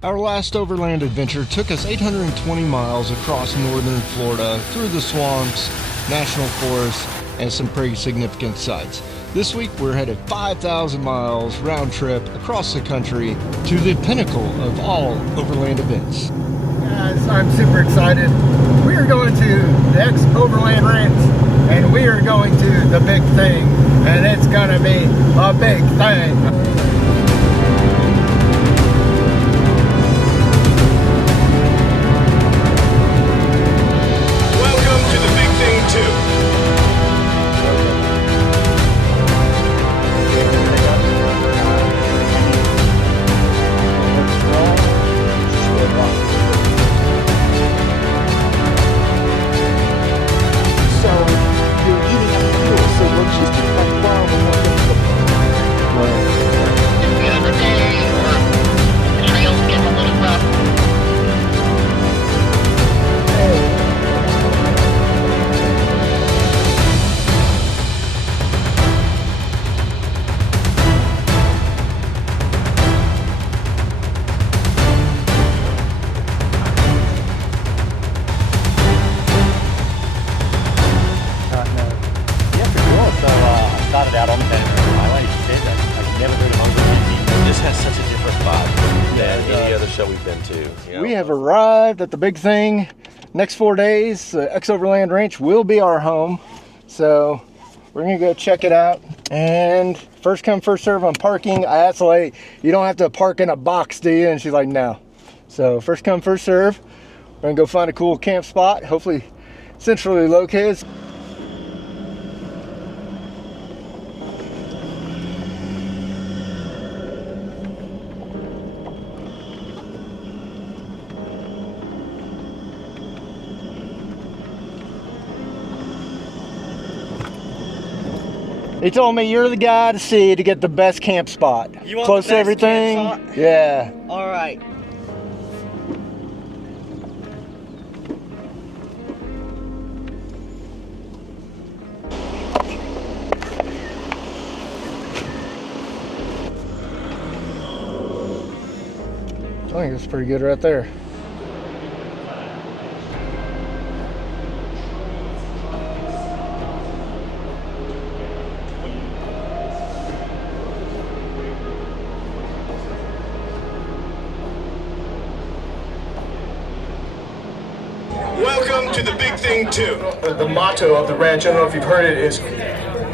Our last overland adventure took us 820 miles across northern Florida through the swamps, national forests, and some pretty significant sites. This week we're headed 5,000 miles round trip across the country to the pinnacle of all overland events. Guys, I'm super excited. We are going to the XOVERLAND Ranch, and we are going to the big thing, and it's gonna be a big thing. We have arrived at the big thing. Next 4 days, XOVERLAND Ranch will be our home. So we're gonna go check it out. And first come, first serve on parking. I asked the lady, you don't have to park in a box, do you? And she's like, no. So first come, first serve. We're gonna go find a cool camp spot, hopefully centrally located. He told me you're the guy to see to get the best camp spot. You want close the best to everything? camp spot? Yeah. All right. I think it's pretty good right there. Welcome to the big thing too. The motto of the ranch, I don't know if you've heard it, is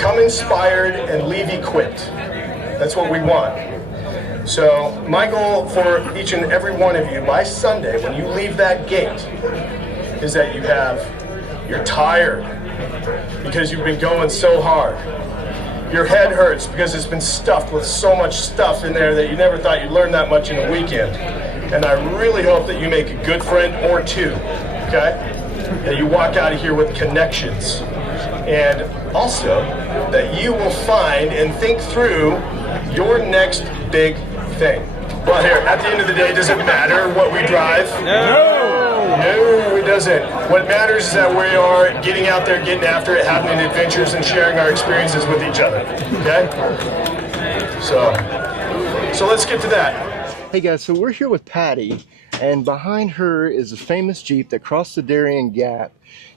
come inspired and leave equipped. That's what we want. So my goal for each and every one of you by Sunday when you leave that gate is that you're tired because you've been going so hard. Your head hurts because it's been stuffed with so much stuff in there that you never thought you'd learn that much in a weekend. And I really hope that you make a good friend or two. Okay? That you walk out of here with connections. And also, that you will find and think through your next big thing. Well, here, at the end of the day, does it matter what we drive? No! No, it doesn't. What matters is that we are getting out there, getting after it, having adventures, and sharing our experiences with each other. Okay? So let's get to that. Hey guys, so we're here with Patty, and behind her is a famous Jeep that crossed the Darien Gap.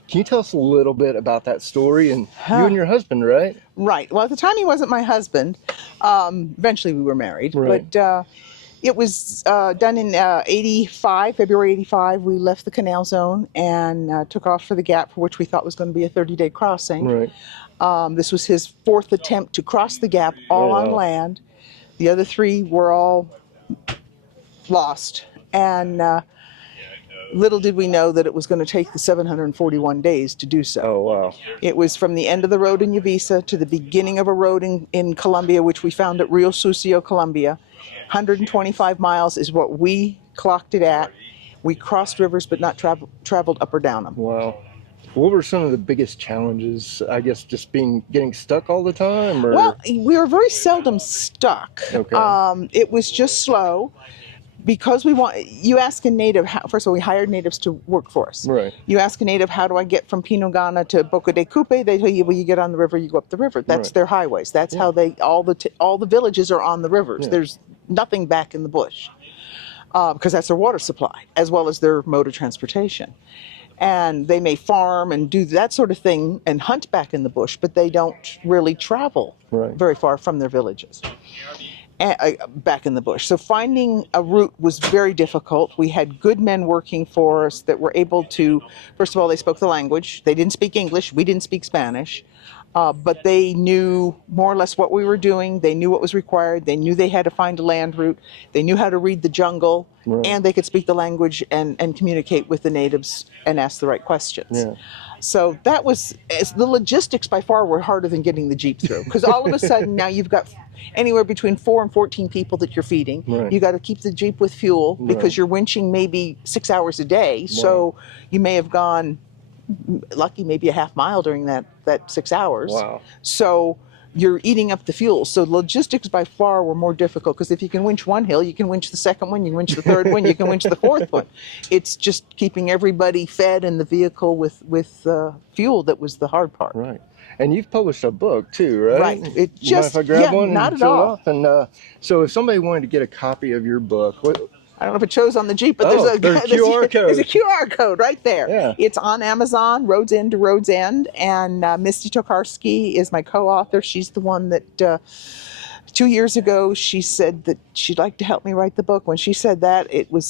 Can you tell us a little bit about that story? And you and your husband, right? Right. Well, at the time he wasn't my husband. Eventually we were married. Right. But it was done in February 85. We left the canal zone and took off for the Gap, for which we thought was going to be a 30-day crossing. Right. This was his fourth attempt to cross the Gap, all on land. The other three were all lost. And little did we know that it was going to take the 741 days to do so. Oh, wow. It was from the end of the road in Yavisa to the beginning of a road in Colombia, which we found at Rio Sucio, Colombia. 125 miles is what we clocked it at. We crossed rivers, but not traveled up or down them. Wow. What were some of the biggest challenges? I guess just getting stuck all the time? Or? Well, we were very seldom stuck. Okay. It was just slow. Because you ask a native, first of all, we hired natives to work for us. Right. You ask a native, how do I get from Pinogana to Boca de Coupe? They tell you, well, you get on the river, you go up the river. That's their highways. That's how all the villages are on the rivers. There's nothing back in the bush. because that's their water supply as well as their mode of transportation. And they may farm and do that sort of thing and hunt back in the bush, but they don't really travel very far from their villages back in the bush. So finding a route was very difficult. We had good men working for us that were able to, first of all, they spoke the language. They didn't speak English. We didn't speak Spanish. But they knew more or less what we were doing. They knew what was required. They knew they had to find a land route. They knew how to read the jungle, and they could speak the language and communicate with the natives and ask the right questions. Yeah. So that was, the logistics by far were harder than getting the Jeep through. Because all of a sudden now you've got anywhere between 4 and 14 people that you're feeding. You got to keep the Jeep with fuel because you're winching maybe 6 hours a day. So you may have gone lucky maybe a half mile during that 6 hours. So you're eating up the fuel. So logistics by far were more difficult because if you can winch one hill, you can winch the second one, you can winch the third one, you can winch the fourth one. It's just keeping everybody fed in the vehicle with fuel that was the hard part. Right. And you've published a book too, right? Right. It just, if I grab one not and at all. Off? And so if somebody wanted to get a copy of your book, I don't know if it shows on the Jeep, but there's a QR code. There's a QR code right there. Yeah. It's on Amazon, Roads End to Roads End, and Misty Tokarski is my co-author. She's the one that 2 years ago she said that she'd like to help me write the book. When she said that,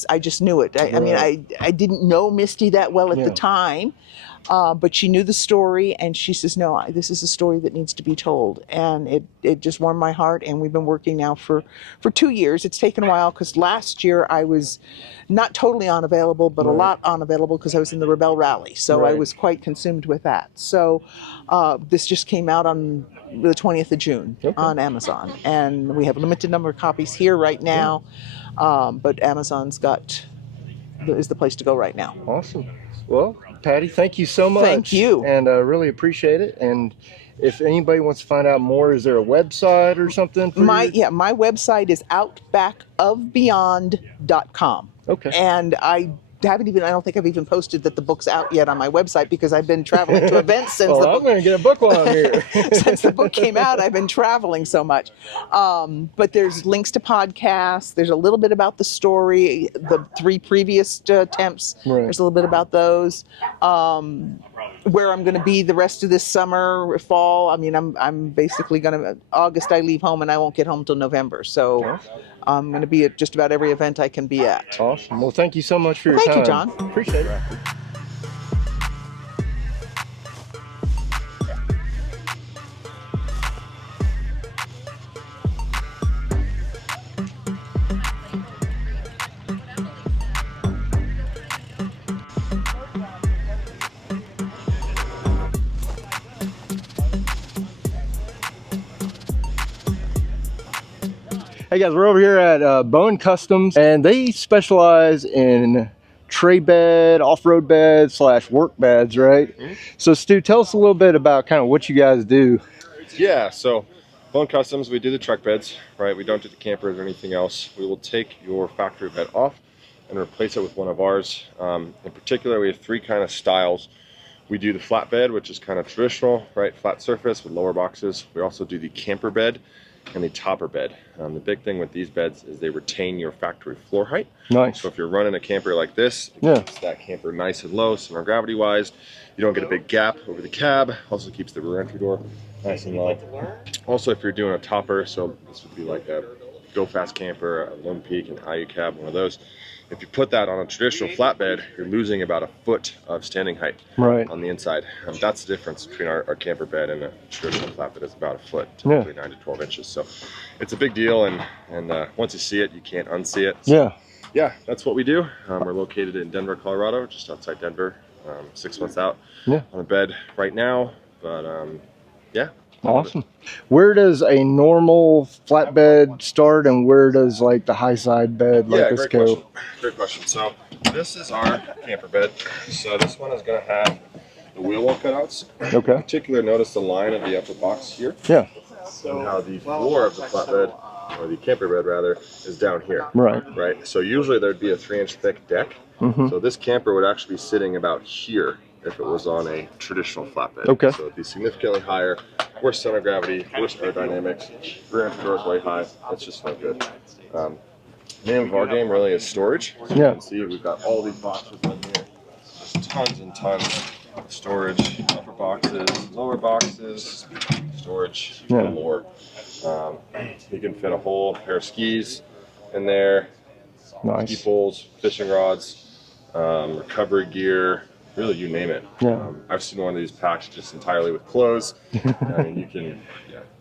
I just knew it. I mean, I didn't know Misty that well at the time. But she knew the story, and she says, no, this is a story that needs to be told. And it just warmed my heart, and we've been working now for 2 years. It's taken a while because last year I was not totally unavailable, but a lot unavailable because I was in the Rebel Rally. So I was quite consumed with that. So this just came out on the 20th of June on Amazon. And we have a limited number of copies here right now, but Amazon's is the place to go right now. Awesome. Well, Patty, thank you so much. Thank you. And I really appreciate it. And if anybody wants to find out more, is there a website or something? My website is outbackofbeyond.com. Okay. And I don't think I've even posted that the book's out yet on my website because I've been traveling to events since I'm going to get a book on here. Since the book came out, I've been traveling so much. But there's links to podcasts. There's a little bit about the story, the 3 previous attempts. There's a little bit about those. Where I'm going to be the rest of this summer, fall. I mean, I'm basically going to, August I leave home and I won't get home till November. So I'm going to be at just about every event I can be at. Awesome. Well, thank you so much for your time. Thank you, John. Appreciate it. Hey guys, we're over here at Bowen Customs, and they specialize in tray bed, off-road beds / work beds, right? So Stu, tell us a little bit about kind of what you guys do. Yeah, so Bowen Customs, we do the truck beds, right? We don't do the campers or anything else. We will take your factory bed off and replace it with one of ours. In particular, we have 3 kind of styles. We do the flat bed, which is kind of traditional, right? Flat surface with lower boxes. We also do the camper bed and the topper bed. The big thing with these beds is they retain your factory floor height. Nice. So if you're running a camper like this, it keeps that camper nice and low, center gravity wise. You don't get a big gap over the cab. Also keeps the rear entry door nice and low. Also, if you're doing a topper, so this would be like a Go Fast camper, a Lone Peak, an IU cab, one of those. If you put that on a traditional flatbed, you're losing about a foot of standing height on the inside. That's the difference between our camper bed and a traditional flatbed. Is about a foot, typically 9 to 12 inches. So it's a big deal, and once you see it, you can't unsee it. So, yeah, that's what we do. We're located in Denver, Colorado, just outside Denver. 6 months out on a bed right now, but yeah. Awesome. Where does a normal flatbed start, and where does like the high side bed like this go? Question. Great question. So this is our camper bed. So this one is going to have the wheel well cutouts. Okay. In particular, notice the line of the upper box here. Yeah. And how the floor of the flatbed, or the camper bed rather, is down here. Right. Right. So usually there'd be a 3-inch thick deck. So this camper would actually be sitting about here if it was on a traditional flatbed. Okay. So it'd be significantly higher, worse center gravity, worse aerodynamics, rear entry door is way high. It's just not good. name of our game really is storage. So you can see we've got all these boxes in here. There's tons and tons of storage, upper boxes, lower boxes, storage galore. You can fit a whole pair of skis in there, ski poles, fishing rods, recovery gear, really you name it. I've seen one of these packed just entirely with clothes. I mean, you can.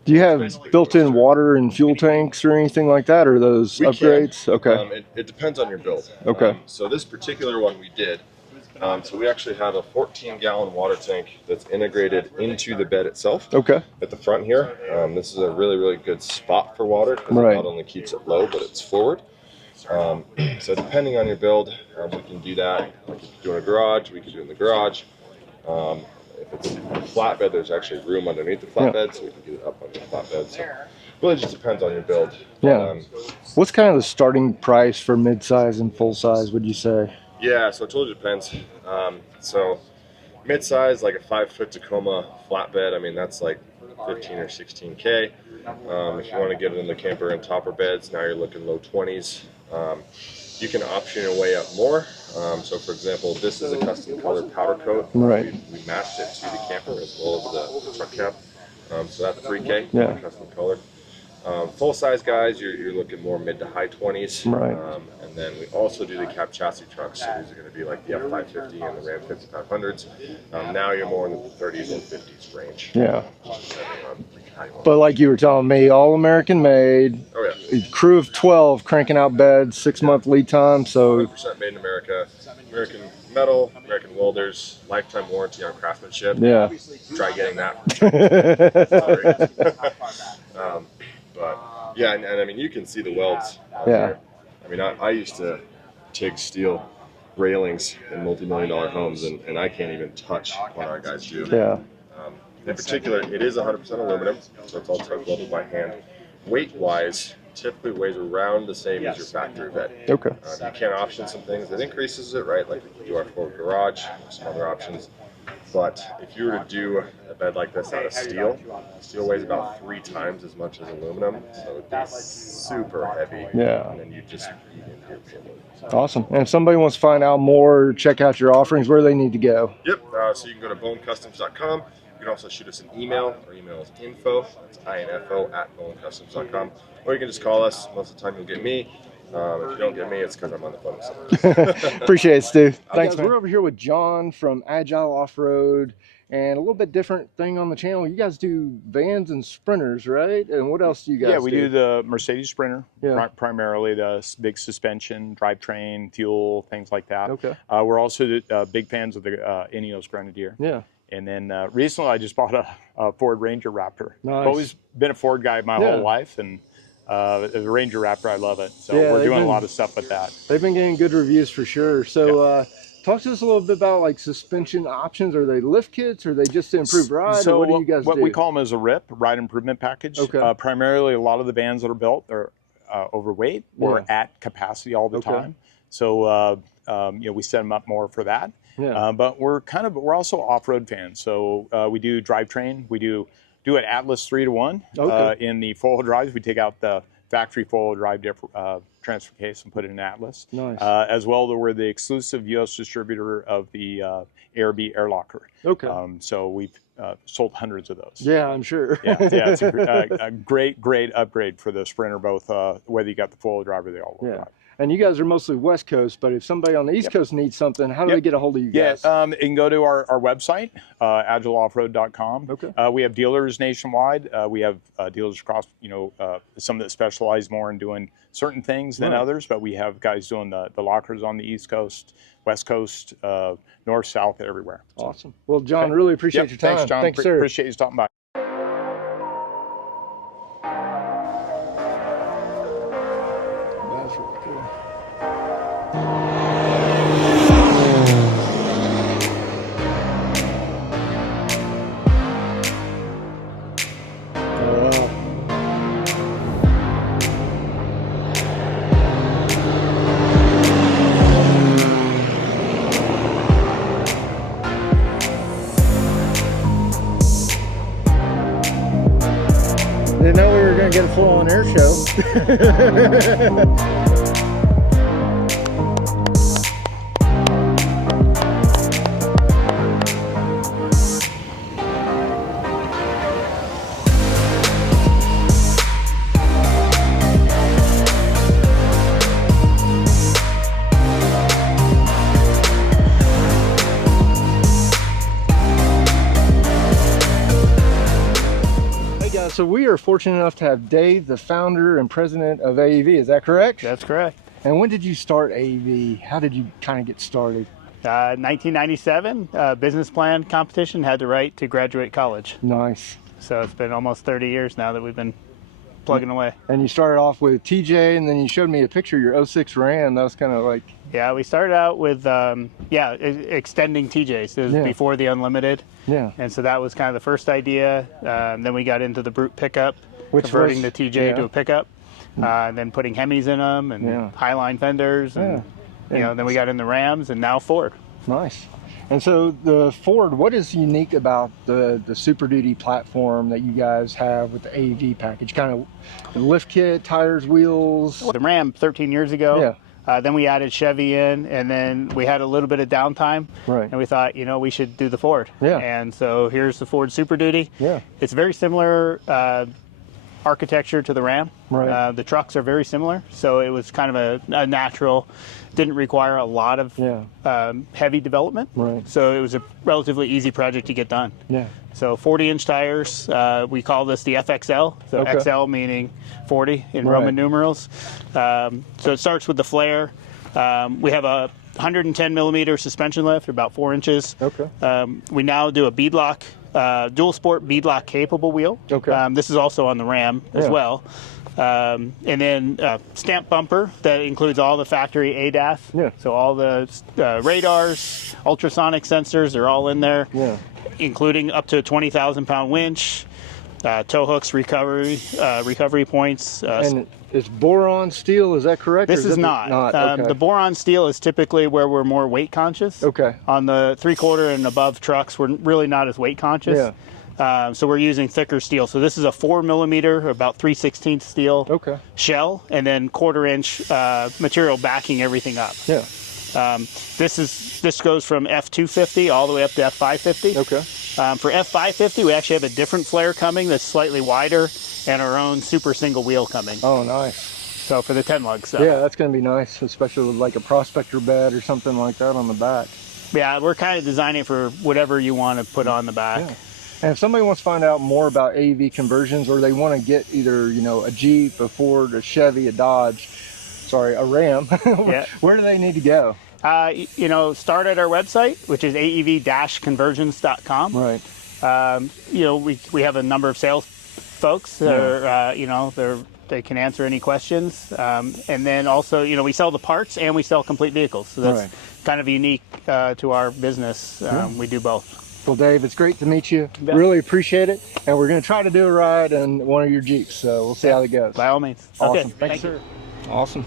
Do you have built-in water and fuel tanks or anything like that, or are those upgrades? Can. Okay. It depends on your build. Okay. So this particular one we did. So we actually have a 14-gallon water tank that's integrated into the bed itself. Okay. At the front here. This is a really, really good spot for water because it not only keeps it low, but it's forward. So depending on your build, we can do that. Like if you do in a garage, we can do it in the garage. If it's a flatbed, there's actually room underneath the flatbed, so we can get it up on the flatbed. So it really just depends on your build. What's kind of the starting price for mid-size and full-size, would you say? Yeah, so it totally depends. So mid-size, like a 5-foot Tacoma flatbed, I mean, that's like 15 or 16K. If you want to get it in the camper and topper beds, now you're looking low 20s. You can option your way up more. So for example, this is a custom colored powder coat. We matched it to the camper as well as the front cap. So that's 3K, custom colored. Full-size guys, you're looking more mid to high 20s. And then we also do the cab chassis trucks. So these are going to be like the F550 and the Ram 5500s. Now you're more in the 30s and 50s range. But like you were telling me, all American made. Oh yeah. Crew of 12 cranking out beds, 6-month lead time. So 100% made in America. American metal, American welders, lifetime warranty on craftsmanship. Try getting that. But yeah, and I mean, you can see the welds here. I mean, I used to take steel railings in multi-million-dollar homes, and I can't even touch what our guys do. In particular, it is 100% aluminum, so it's all tug welded by hand. Weight-wise, typically weighs around the same as your factory bed. You can option some things that increases it, right? Like we do our forward garage, some other options. But if you were to do a bed like this out of steel, steel weighs about 3 times as much as aluminum, so it'd be super heavy. And then you just eat into your payload. Awesome. And if somebody wants to find out more, check out your offerings, where do they need to go? So you can go to bonecustoms.com. You can also shoot us an email. Our email is info, that's info @bonecustoms.com. Or you can just call us. Most of the time you'll get me. If you don't get me, it's because I'm on the phone. Appreciate it, Stu. Thanks, man. We're over here with John from Agile Off-Road, and a little bit different thing on the channel. You guys do vans and sprinters, right? And what else do you guys do? Yeah, we do the Mercedes Sprinter, primarily the big suspension, drivetrain, fuel, things like that. We're also big fans of the Ineos Grenadier. And then recently I just bought a Ford Ranger Raptor. I've always been a Ford guy my whole life, and the Ranger Raptor, I love it. So we're doing a lot of stuff with that. They've been getting good reviews for sure. So talk to us a little bit about like suspension options. Are they lift kits, or are they just to improve ride? So or what do you guys do? What we call them is a RIP, Ride Improvement Package. Primarily a lot of the vans that are built are overweight or at capacity all the time. So we set them up more for that. But we're also off-road fans. So we do drivetrain. We do an Atlas 3-to-1 in the four-wheel drives. We take out the factory four-wheel drive transfer case and put it in Atlas. As well, we're the exclusive U.S. distributor of the AirB Air Locker. So we've sold hundreds of those. I'm sure. It's a great upgrade for the Sprinter, both whether you got the four-wheel drive or the all-wheel drive. And you guys are mostly West Coast, but if somebody on the East Coast needs something, how do they get a hold of you guys? You can go to our website, agileoffroad.com. We have dealers nationwide. We have dealers across, some that specialize more in doing certain things than others, but we have guys doing the lockers on the East Coast, West Coast, North, South, everywhere. Awesome. Well, John, really appreciate your time. Thanks, John. Thanks, sir. Appreciate you stopping by. Didn't know we were going to get a full-on air show. so we are fortunate enough to have Dave, the founder and president of AEV. Is that correct? That's correct. And when did you start AEV? How did you kind of get started? 1997, business plan competition, had to write to graduate college. Nice. So it's been almost 30 years now that we've been plugging away. And you started off with TJ, and then you showed me a picture of your 06 Ram. That was kind of like... Yeah, we started out with, extending TJs. It was before the Unlimited. Yeah. And so that was kind of the first idea. Then we got into the brute pickup, converting the TJ to a pickup, and then putting Hemis in them and Highline fenders. And, you know, then we got in the Rams, and now Ford. Nice. And so the Ford, what is unique about the Super Duty platform that you guys have with the AEV package? Kind of the lift kit, tires, wheels? The Ram 13 years ago. Then we added Chevy in, and then we had a little bit of downtime. Right. And we thought, you know, we should do the Ford. And so here's the Ford Super Duty. It's very similar architecture to the Ram. Right. The trucks are very similar, so it was kind of a natural, didn't require a lot of heavy development. Right. So it was a relatively easy project to get done. So 40-inch tires, we call this the FXL, so XL meaning 40 in Roman numerals. So it starts with the flare. We have a 110 millimeter suspension lift, about 4 inches. We now do a beadlock, dual sport beadlock capable wheel. This is also on the Ram as well. And then stamp bumper that includes all the factory ADAS. So all the radars, ultrasonic sensors are all in there, including up to a 20,000-pound winch, tow hooks, recovery points. And it's boron steel, is that correct? This is not. The boron steel is typically where we're more weight conscious. On the 3/4 and above trucks, we're really not as weight conscious. So we're using thicker steel. So this is a 4 millimeter, about 3/16 steel shell, and then 1/4 inch material backing everything up. This goes from F250 all the way up to F550. For F550, we actually have a different flare coming that's slightly wider, and our own super single wheel coming. Oh, nice. So for the 10 lug stuff. Yeah, that's going to be nice, especially with like a prospector bed or something like that on the back. Yeah, we're kind of designing for whatever you want to put on the back. And if somebody wants to find out more about AEV conversions, or they want to get either, you know, a Jeep, a Ford, a Chevy, a Dodge, a Ram, where do they need to go? You know, start at our website, which is aev-conversions.com. You know, we have a number of sales folks that are, you know, they can answer any questions. And then also, you know, we sell the parts and we sell complete vehicles. So that's kind of unique to our business. We do both. Well, Dave, it's great to meet you. Really appreciate it. And we're going to try to do a ride in one of your Jeeps. So we'll see how it goes. By all means. Awesome. Okay. Thanks, sir. Awesome.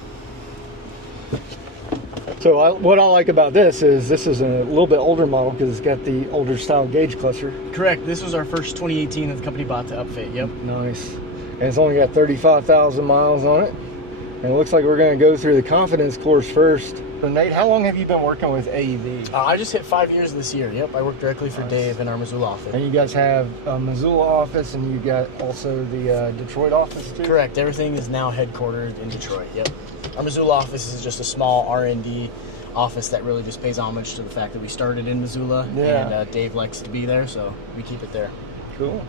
So what I like about this is a little bit older model because it's got the older style gauge cluster. Correct. This was our first 2018 that the company bought to upfit. Nice. And it's only got 35,000 miles on it. And it looks like we're going to go through the confidence course first. So Nate, how long have you been working with AEV? I just hit 5 years this year. I work directly for Dave in our Missoula office. And you guys have a Missoula office, and you got also the Detroit office too? Correct. Everything is now headquartered in Detroit. Our Missoula office is just a small R&D office that really just pays homage to the fact that we started in Missoula, and Dave likes to be there, so we keep it there. Cool.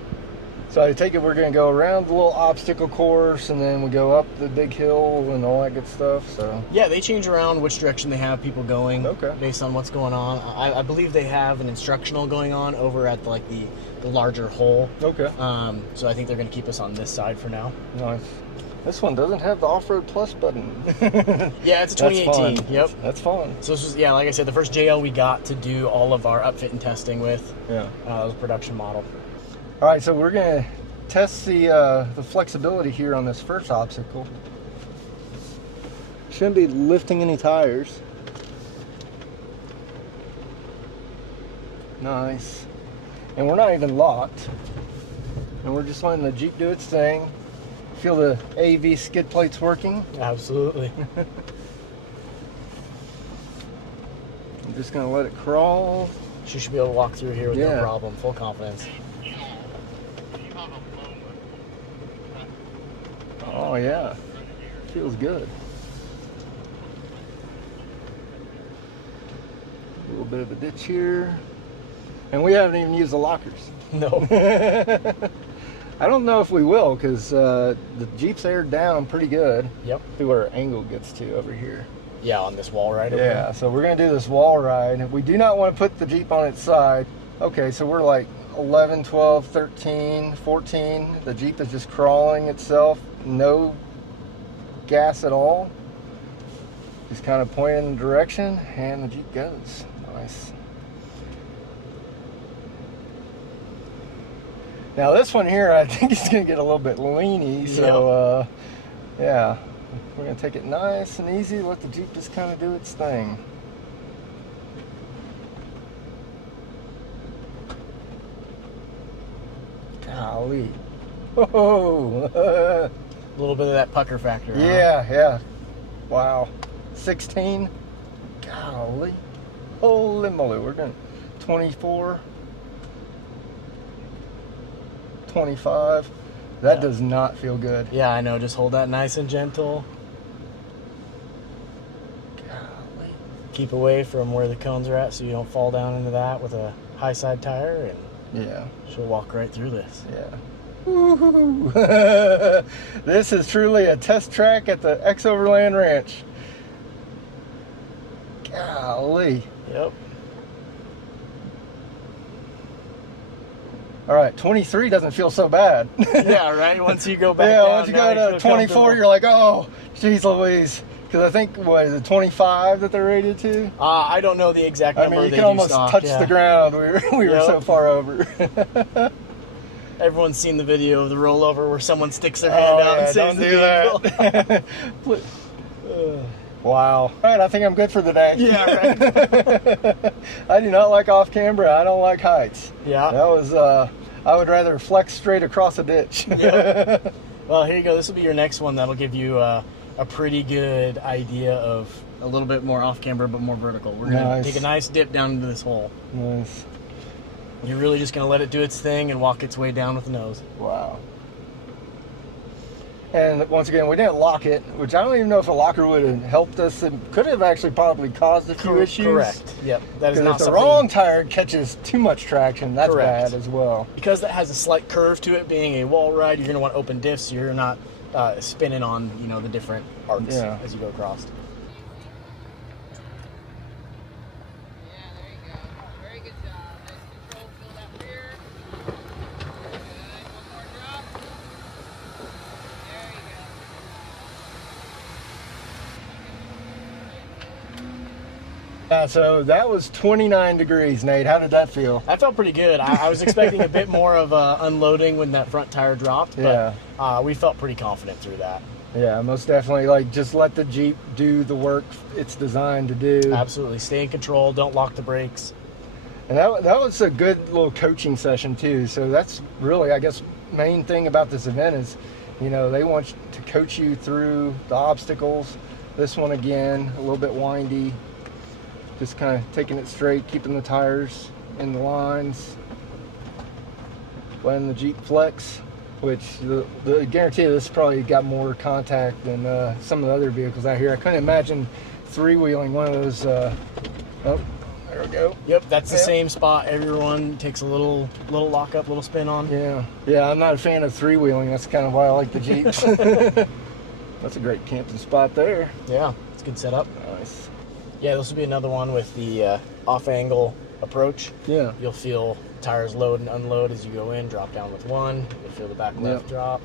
So I take it we're going to go around the little obstacle course, and then we go up the big hill and all that good stuff. So yeah, they change around which direction they have people going based on what's going on. I believe they have an instructional going on over at the larger hole. So I think they're going to keep us on this side for now. Nice. This one doesn't have the Off-Road Plus button. Yeah, it's a 2018. That's fun. That's fun. So this was, like I said, the first JL we got to do all of our upfit and testing with. It was a production model. All right, so we're going to test the flexibility here on this first obstacle. Shouldn't be lifting any tires. Nice. And we're not even locked. And we're just letting the Jeep do its thing. Feel the AEV skid plates working? Absolutely. I'm just going to let it crawl. She should be able to walk through here with no problem. Full confidence. Oh yeah, feels good. A little bit of a ditch here. And we haven't even used the lockers. No. I don't know if we will, because the Jeep's aired down pretty good. Yep. See where our angle gets to over here. Yeah, on this wall ride over Yeah, here. so we're going to do this wall ride. We do not want to put the Jeep on its side. Okay, so we're like 11, 12, 13, 14. The Jeep is just crawling itself. No gas at all. Just kind of pointing in the direction, and the Jeep goes. Nice. Now this one here, I think it's going to get a little bit leany, so yeah. We're going to take it nice and easy, let the Jeep just kind of do its thing. Golly. Oh. A little bit of that pucker factor. Yeah, yeah. Wow. 16. Golly. Holy moly. We're going 24. 25. That does not feel good. Yeah, I know. Just hold that nice and gentle. Golly. Keep away from where the cones are at so you don't fall down into that with a high side tire, and yeah, she'll walk right through this. Yeah. Woo-hoo-hoo. This is truly a test track at the XOVERLAND Ranch. Golly. Yep. All right, 23 doesn't feel so bad. Yeah, right? Once you go back yeah, down, once you go to 24, you're like, oh, geez Louise. Because I think, what is it, 25 that they're rated to? I don't know the exact number. I mean, you they can do almost stock, touch the ground. We were so far over. Everyone's seen the video of the rollover where someone sticks their hand out and saves the vehicle. Wow. All right, I think I'm good for the day. Yeah, right. I do not like off camera. I don't like heights. Yeah. That was, I would rather flex straight across a ditch. Yep. Well, here you go. This will be your next one. That'll give you a pretty good idea of a little bit more off camera, but more vertical. We're going to take a nice dip down into this hole. Nice. You're really just going to let it do its thing and walk its way down with the nose. Wow. And once again, we didn't lock it, which I don't even know if a locker would have helped us. It could have actually probably caused a few issues. Correct. Yep. That is not if the wrong tire catches too much traction, that's bad as well. Because that has a slight curve to it, being a wall ride, you're going to want open diffs, so you're not spinning on the different arcs as you go across. So that was 29 degrees, Nate. How did that feel? That felt pretty good. I was expecting a bit more of unloading when that front tire dropped, but we felt pretty confident through that. Yeah, most definitely. Like, just let the Jeep do the work it's designed to do. Absolutely. Stay in control. Don't lock the brakes. And that was a good little coaching session, too. So that's really, I guess, main thing about this event is, they want to coach you through the obstacles. This one, again, a little bit windy. Just kind of taking it straight, keeping the tires in the lines, letting the Jeep flex, which the guarantee this probably got more contact than some of the other vehicles out here. I couldn't imagine three-wheeling one of those. Oh, there we go. Yep, that's the same spot. Everyone takes a little lock up, little spin on. Yeah, I'm not a fan of three-wheeling. That's kind of why I like the Jeeps. That's a great camping spot there. Yeah, it's a good setup. Nice. Yeah, this will be another one with the off-angle approach. Yeah. You'll feel tires load and unload as you go in, drop down with one. You'll feel the back left drop.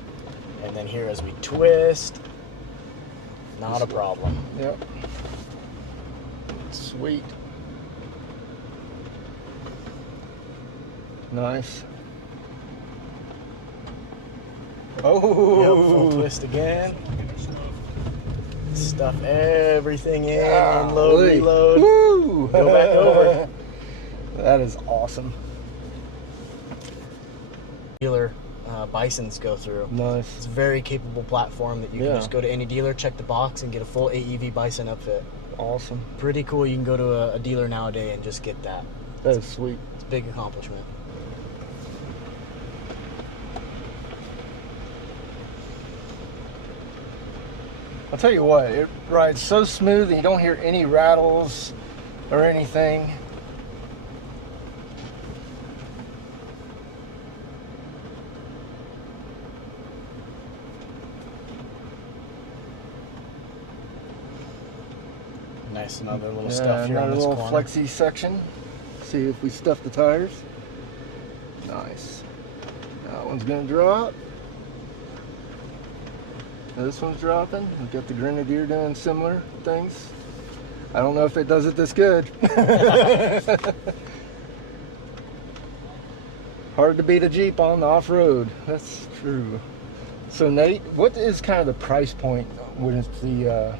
And then here as we twist, not a problem. Yep. Sweet. Nice. Oh. Yep, full twist again. Stuff everything in, unload, reload, woo. Go back over. That is awesome. Dealer Bisons go through. Nice. It's a very capable platform that you can just go to any dealer, check the box, and get a full AEV Bison upfit. Awesome. Pretty cool. You can go to a dealer nowadays and just get that. That is sweet. It's a big accomplishment. I'll tell you what, it rides so smooth and you don't hear any rattles or anything. nice. Another little stuff here on another this little corner. flexi section. See if we stuff the tires. Nice. That one's gonna drop. This one's dropping. We've got the Grenadier doing similar things. I don't know if it does it this good. Hard to beat a Jeep on the off-road. That's true. So Nate, what is kind of the price point with the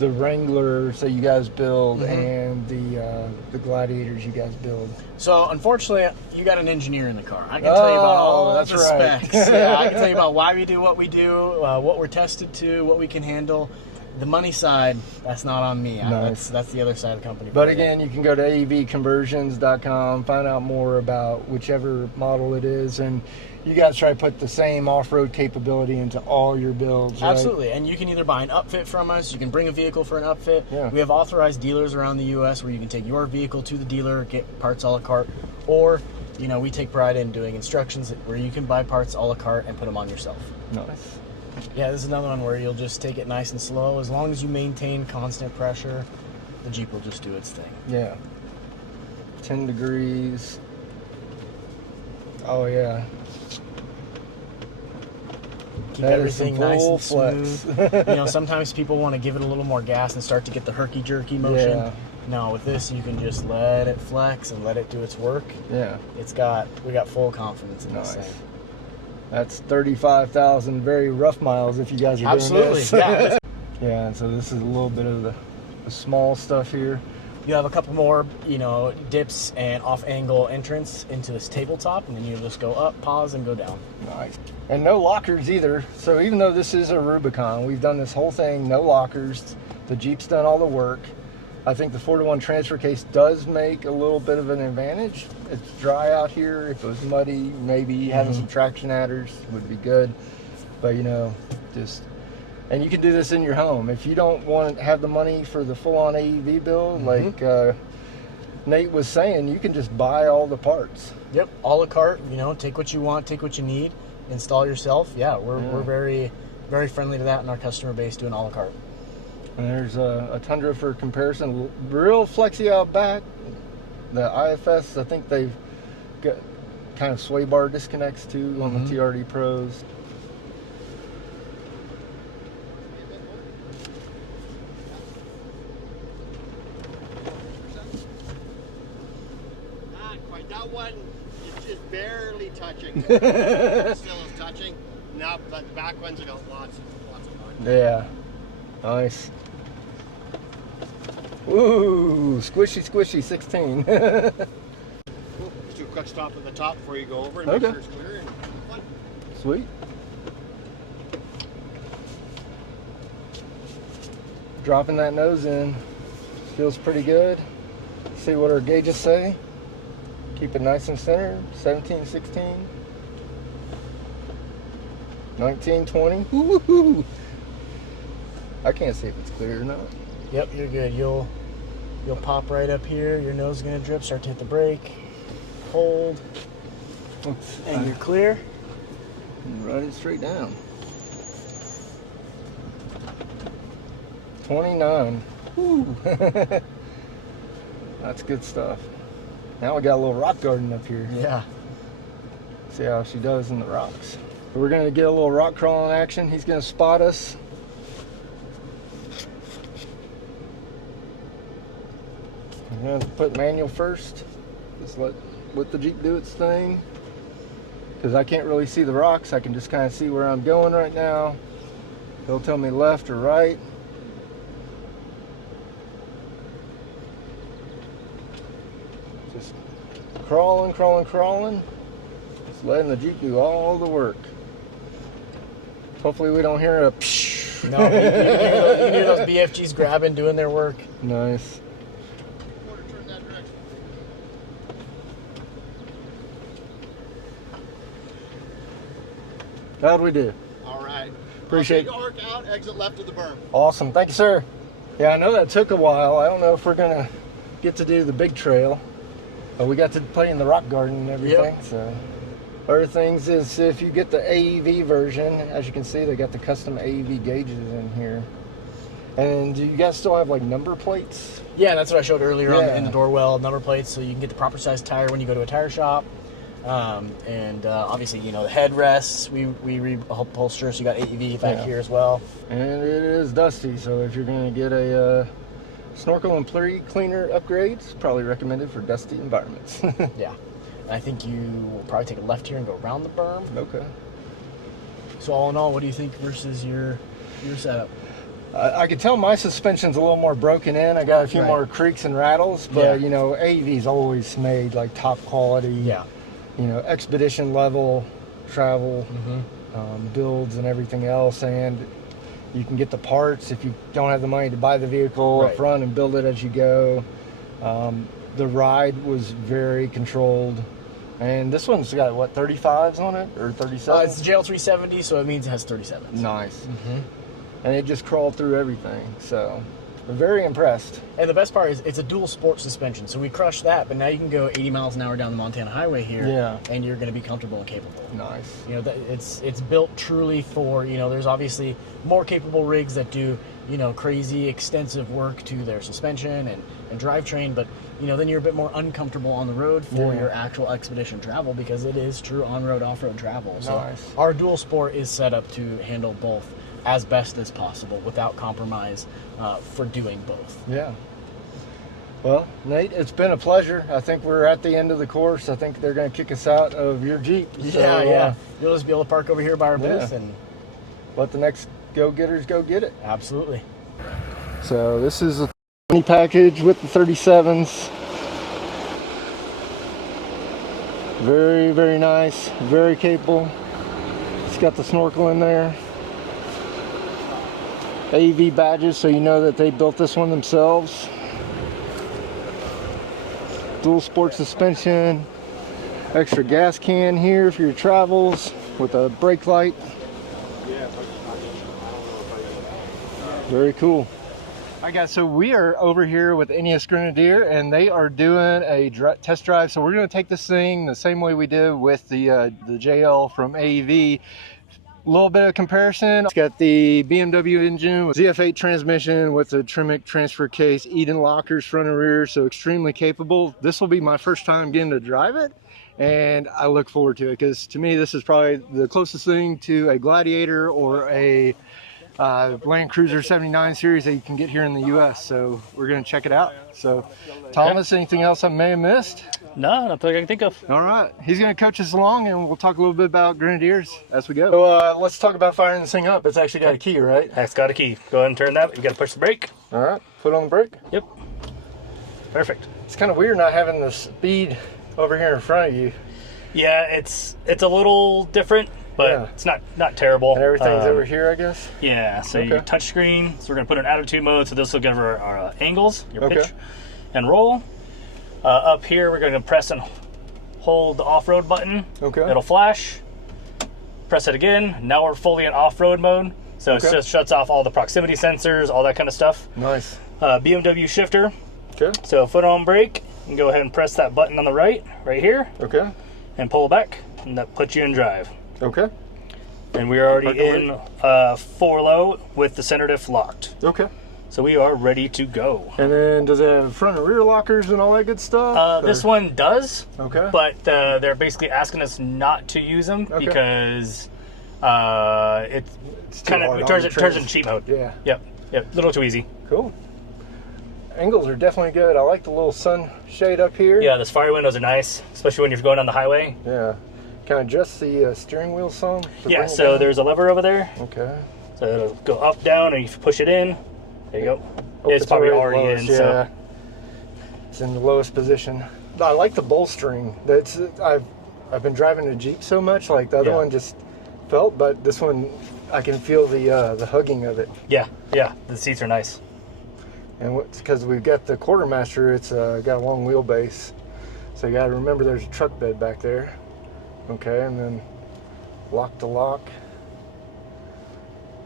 Wranglers that you guys build and the Gladiators you guys build? So unfortunately, you got an engineer in the car. I can tell you about all the specs. Yeah, I can tell you about why we do what we do, what we're tested to, what we can handle. The money side, that's not on me. Nice. That's the other side of the company. But again, you can go to avconversions.com, find out more about whichever model it is, and you guys try to put the same off-road capability into all your builds, right? Absolutely, and you can either buy an upfit from us, you can bring a vehicle for an upfit. Yeah. We have authorized dealers around the U.S. where you can take your vehicle to the dealer, get parts a la carte, or, you know, we take pride in doing instructions where you can buy parts a la carte and put them on yourself. Nice. Yeah, this is another one where you'll just take it nice and slow. As long as you maintain constant pressure, the Jeep will just do its thing. Yeah. 10 degrees. Oh, yeah. Keep That is everything some nice full and smooth. flex. You know, sometimes people want to give it a little more gas and start to get the herky-jerky motion. Yeah. No, with this, you can just let it flex and let it do its work. Yeah. We got full confidence in this thing. That's 35,000 very rough miles if you guys are doing this. Yeah. Yeah, and so this is a little bit of the small stuff here. You have a couple more, you know, dips and off-angle entrance into this tabletop, and then you just go up, pause, and go down. Nice. And no lockers either. So even though this is a Rubicon, we've done this whole thing, no lockers. The Jeep's done all the work. I think the 4-to-1 transfer case does make a little bit of an advantage. It's dry out here. If it was muddy, maybe having some traction adders would be good. But, you know, and you can do this in your home. If you don't want to have the money for the full-on AEV build, like Nate was saying, you can just buy all the parts. Yep, a la carte, you know, take what you want, take what you need, install yourself. Yeah, we're very, very friendly to that in our customer base doing a la carte. And there's a Tundra for comparison. Real flexy out back. The IFS, I think they've got kind of sway bar disconnects too on the TRD Pros. Not quite. That one is just barely touching. Still is touching. Now, but the back ones have got lots of noise. Yeah. Nice. Ooh, squishy 16. Just do a quick stop at the top before you go over and make sure it's clear. And Sweet. Dropping that nose in feels pretty good. See what our gauges say. Keep it nice and centered. 17, 16, 19, 20. Woo-hoo-hoo. I can't see if it's clear or not. Yep, you're good. You'll pop right up here. Your nose is gonna drip. Start to hit the brake. Hold. Oops. And you're clear. And ride it straight down. 29. Woo. That's good stuff. Now we got a little rock garden up here. Yeah. See how she does in the rocks. We're gonna get a little rock crawling action. He's gonna spot us. I'm gonna put manual first. Just let the Jeep do its thing. Because I can't really see the rocks. I can just kind of see where I'm going right now. He'll tell me left or right. Just crawling. Just letting the Jeep do all the work. Hopefully we don't hear a psh. No, you hear those BFGs grabbing, doing their work. Nice. How'd we do? all right. Appreciate it. Arc out, exit left of the berm. Awesome. Thank you, sir. Yeah, I know that took a while. I don't know if we're going to get to do the big trail. But we got to play in the rock garden and everything. Yep. So, other things is if you get the AEV version, as you can see, they got the custom AEV gauges in here. And do you guys still have like number plates? Yeah, that's what I showed earlier on in the door well, number plates, so you can get the proper size tire when you go to a tire shop. Obviously, you know, the headrests, we reupholster, so you got AEV back here as well. And it is dusty, so if you're going to get a snorkel and cleaner upgrades, probably recommended for dusty environments. Yeah. And I think you will probably take a left here and go around the berm. Okay. So all in all, what do you think versus your setup? I could tell my suspension's a little more broken in. I got a few more creaks and rattles, but you know, AEV's always made like top quality, you know, expedition level travel builds and everything else, and you can get the parts if you don't have the money to buy the vehicle up front and build it as you go. The ride was very controlled. And this one's got, what, 35s on it? Or 37s? It's JL370, so it means it has 37s. Nice. And it just crawled through everything. So, I'm very impressed. And the best part is it's a dual sport suspension. So we crushed that, but now you can go 80 miles an hour down the Montana highway here. And you're going to be comfortable and capable. Nice. You know, it's built truly for, you know, there's obviously more capable rigs that do, you know, crazy extensive work to their suspension and drivetrain, but you know, then you're a bit more uncomfortable on the road for your actual expedition travel, because it is true on-road, off-road travel. So our dual sport is set up to handle both as best as possible without compromise for doing both. Yeah. Well, Nate, it's been a pleasure. I think we're at the end of the course. I think they're going to kick us out of your Jeep. So, you'll just be able to park over here by our booth and let the next go-getters go get it. Absolutely. So this is a package with the 37s. Very, very nice, very capable. It's got the snorkel in there. AEV badges, so you know that they built this one themselves. Dual sport suspension. Extra gas can here for your travels with a brake light. Very cool. Alright guys, so we are over here with Ineos Grenadier, and they are doing a test drive. So we're going to take this thing the same way we did with the JL from AEV. A little bit of comparison. It's got the BMW engine with ZF8 transmission with a Tremec transfer case, Eden lockers front and rear, so extremely capable. This will be my first time getting to drive it, and I look forward to it, because to me this is probably the closest thing to a Gladiator or a Land Cruiser 79 series that you can get here in the US. So we're going to check it out. So Thomas, anything else I may have missed? No, nothing I can think of. All right, he's going to coach us along, and we'll talk a little bit about Grenadiers as we go. So let's talk about firing this thing up. It's actually got a key, right? It's got a key. Go ahead and turn that. You got to push the brake. All right, put on the brake. Yep. Perfect. It's kind of weird not having the speed over here in front of you. Yeah, it's a little different, but it's not terrible. And everything's over here, I guess? Yeah, so your touch screen. So we're going to put an attitude mode, so this will give our angles, your pitch and roll. Up here, we're going to press and hold the off-road button. It'll flash. Press it again. Now we're fully in off-road mode. So it just shuts off all the proximity sensors, all that kind of stuff. Nice. BMW shifter. So foot on brake. You can go ahead and press that button on the right here. And pull back, and that puts you in drive. And we're already in 4-low with the center diff locked. So we are ready to go. And then does it have front and rear lockers and all that good stuff? This one does. But they're basically asking us not to use them because it's kind of turns into cheat mode. Yep. A little too easy. Cool. Angles are definitely good. I like the little sun shade up here. Yeah, those fire windows are nice, especially when you're going on the highway. Yeah. Can I adjust the steering wheel some? Yeah, so there's a lever over there. So it'll go up, down, and you push it in. There you go. It's probably already in. So it's in the lowest position. I like the bolstering. I've been driving a Jeep so much, like the other one just felt, but this one I can feel the hugging of it. Yeah, the seats are nice. And because we've got the Quartermaster, it's got a long wheelbase, so you got to remember there's a truck bed back there. And then lock to lock.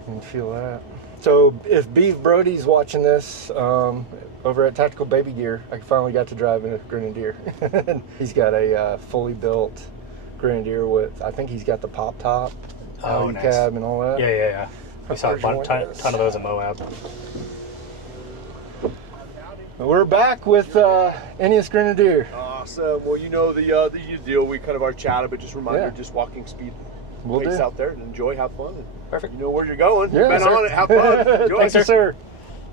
You can feel that. So if Beef Brody's watching this over at Tactical Baby Gear, I finally got to drive in a Grenadier. He's got a fully built Grenadier with, I think he's got the pop top, nice. cab and all that. Yeah. We saw a ton of those in Moab. We're back with Ennis Grenadier. Awesome. Well, you know the deal. We kind of are chatting, but just reminder, just walking speed pace out there and enjoy, have fun. And perfect. You know where you're going. Yeah, You've been on it. Have fun. Enjoy. Thanks, sir.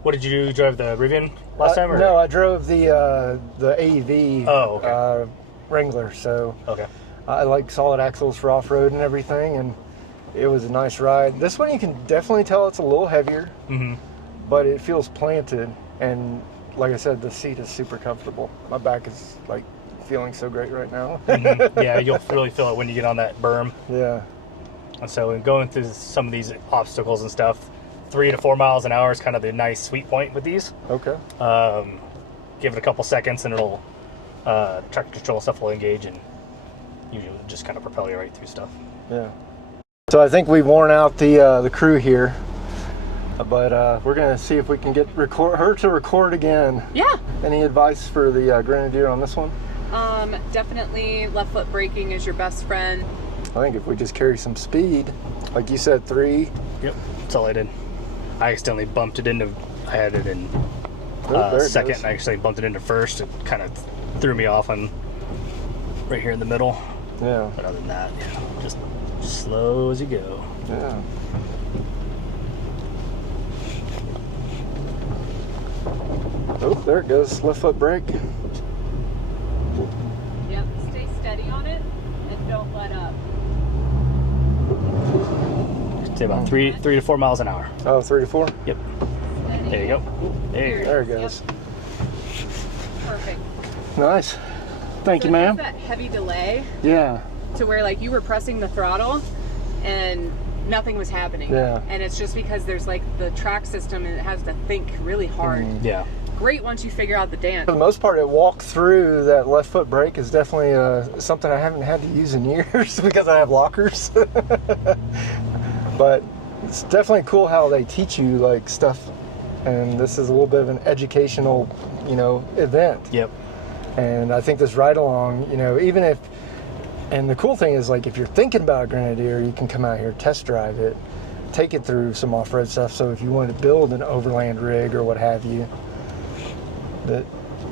What did you drive, the Rivian last time? Or? No, I drove the AEV Wrangler. So I like solid axles for off-road and everything, and it was a nice ride. This one you can definitely tell it's a little heavier, but it feels planted, and like I said, the seat is super comfortable. My back is like feeling so great right now. Yeah, you'll really feel it when you get on that berm. Yeah. And so going through some of these obstacles and stuff, 3 to 4 miles an hour is kind of the nice sweet point with these. Okay. Give it a couple seconds and it'll traction control stuff will engage, and usually just kind of propel you right through stuff. Yeah. So I think we've worn out the crew here, but we're gonna see if we can get her to record again. Yeah. Any advice for the Grenadier on this one? Definitely left foot braking is your best friend. I think if we just carry some speed, like you said, 3. Yep, that's all I did. I accidentally bumped it into, I had it in second, and I actually bumped it into first. It kind of threw me off on right here in the middle. Yeah. But other than that, yeah, just slow as you go. Yeah. Oh, there it goes. Left foot brake. Yep, stay steady on it and don't let up. Say about 3 to 4 miles an hour. Oh, 3 to 4? Yep. There you go. There it goes. Yep. Perfect. Nice. Thank you, ma'am. That heavy delay. Yeah. To where like you were pressing the throttle and nothing was happening. Yeah. And it's just because there's like the track system and it has to think really hard. Yeah. Great once you figure out the dance. For the most part, it walk through that left foot brake is definitely something I haven't had to use in years because I have lockers. But it's definitely cool how they teach you like stuff, and this is a little bit of an educational, event. Yep. And I think this ride along, even if, and the cool thing is like if you're thinking about a Grenadier, you can come out here, test drive it, take it through some off-road stuff. So if you want to build an overland rig or what have you, that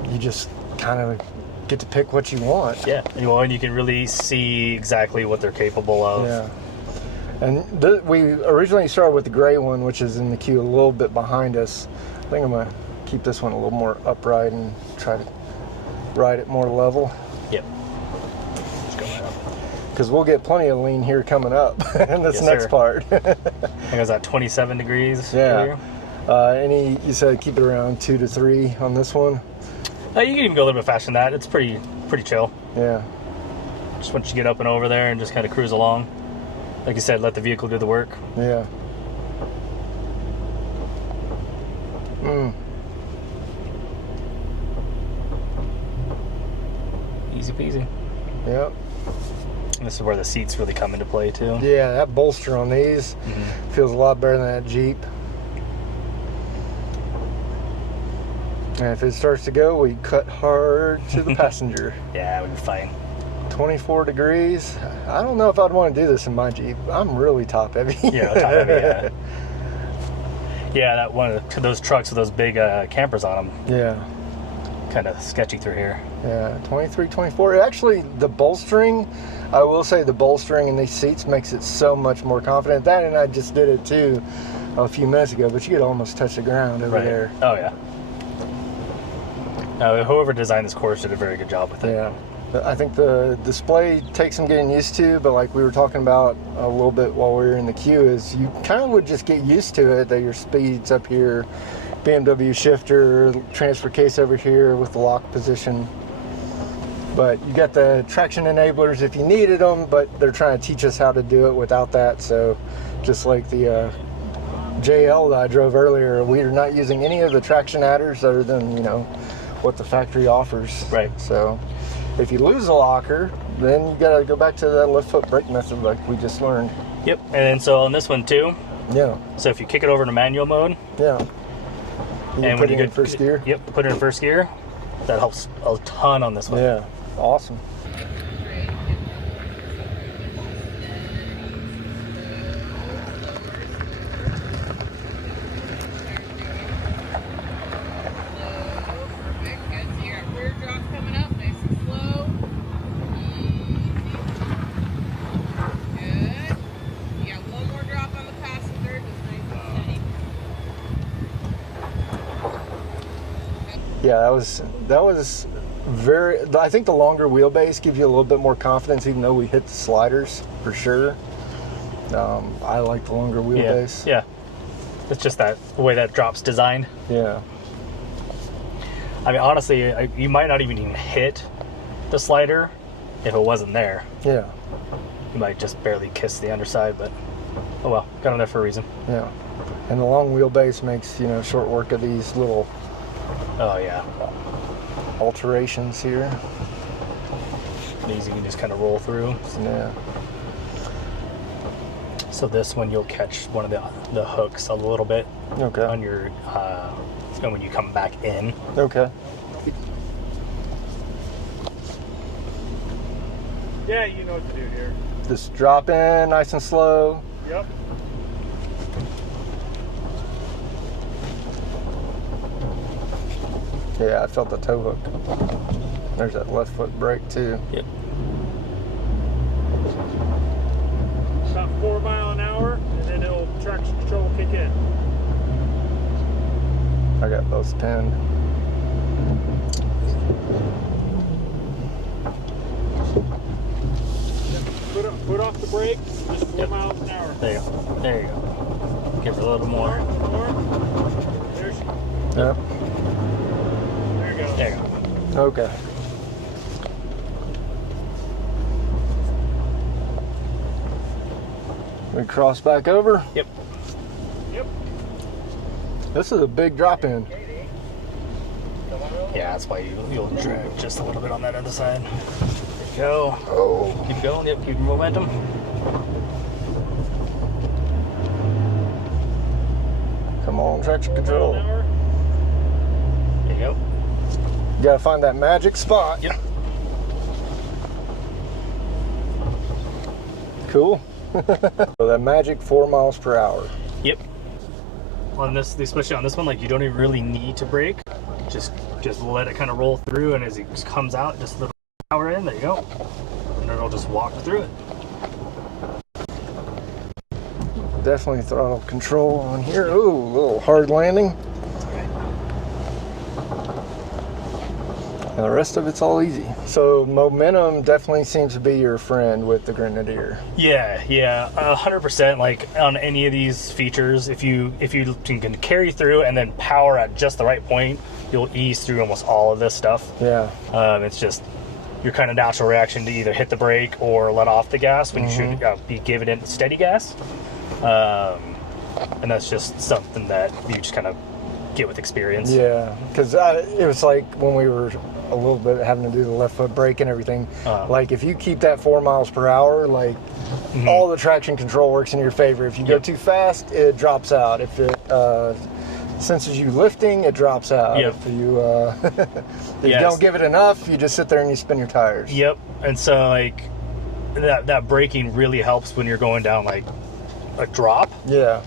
you just kind of get to pick what you want. Yeah, and you can really see exactly what they're capable of. Yeah. And we originally started with the gray one, which is in the queue a little bit behind us. I think I'm going to keep this one a little more upright and try to ride it more level. Yep. Just go right up. Because we'll get plenty of lean here coming up in this next part. I think it was at 27 degrees. Yeah. You said keep it around 2 to 3 on this one? You can even go a little bit faster than that. It's pretty chill. Yeah. Just once you get up and over there and just kind of cruise along. Like you said, let the vehicle do the work. Yeah. Easy peasy. Yep. And this is where the seats really come into play too. Yeah, that bolster on these feels a lot better than that Jeep. And if it starts to go, we cut hard to the passenger. Yeah, we'd be fine. 24 degrees. I don't know if I'd want to do this in my Jeep. I'm really top heavy. Yeah, top heavy, yeah. Yeah, that one of those trucks with those big campers on them. Yeah. Kind of sketchy through here. Yeah, 23, 24. Actually, the bolstering, I will say the bolstering in these seats makes it so much more confident. That, and I just did it too a few minutes ago, but you could almost touch the ground over there. Oh, yeah. Whoever designed this course did a very good job with it. Yeah. I think the display takes some getting used to, but like we were talking about a little bit while we were in the queue, is you kind of would just get used to it, that your speed's up here, BMW shifter, transfer case over here with the lock position. But you got the traction enablers if you needed them, but they're trying to teach us how to do it without that. So just like the JL that I drove earlier, we are not using any of the traction adders other than, what the factory offers. Right. So if you lose a locker, then you got to go back to that left foot brake method like we just learned. Yep. And then so on this one too. Yeah. So if you kick it over to manual mode. Yeah. And put it in first gear. Yep. Put it in first gear. That helps a ton on this one. Yeah. Awesome. Yeah, that was very. I think the longer wheelbase gives you a little bit more confidence, even though we hit the sliders for sure. I like the longer wheelbase. Yeah. It's just the way that drop's designed. Yeah. I mean, honestly, you might not even hit the slider if it wasn't there. Yeah. You might just barely kiss the underside, but oh well, got them there for a reason. Yeah. And the long wheelbase makes, you know, short work of these little alterations here. These you can just kind of roll through. Yeah. So this one you'll catch one of the hooks a little bit. Okay. On your and when you come back in. Okay. Yeah, you know what to do here. Just drop in nice and slow. Yep. Yeah, I felt the toe hook. There's that left foot brake too. Yep. About 4 miles an hour, and then it'll traction control will kick in. I got both pinned. Put off the brake, just 4 miles an hour. There you go. There you go. Give it a little more. There's, Yep. there you go. There you go. Okay. We cross back over. Yep. Yep. This is a big drop in. Yeah, that's why you'll drag just a little bit on that other side. There you go. Oh. Keep going. Yep. Keep your momentum. Come on, traction control. There you go. You gotta find that magic spot. Yep. Cool. So that magic 4 miles per hour. Yep. On this, especially on this one, like you don't even really need to brake. Just let it kind of roll through, and as it comes out, just a little power in. There you go. And it'll just walk through it. Definitely throttle control on here. Ooh, a little hard landing. And the rest of it's all easy. So momentum definitely seems to be your friend with the Grenadier. Yeah, 100%. Like on any of these features, if you can carry through and then power at just the right point, you'll ease through almost all of this stuff. Yeah. It's just your kind of natural reaction to either hit the brake or let off the gas when you should be giving it steady gas. And that's just something that you just kind of get with experience. Yeah, because it was like when we were a little bit having to do the left foot brake and everything. Like if you keep that 4 miles per hour, like all the traction control works in your favor. If you go too fast, it drops out. If it senses you lifting, it drops out. Yep. If you if you don't give it enough, you just sit there and you spin your tires. Yep. And so like that braking really helps when you're going down like a drop. Yeah.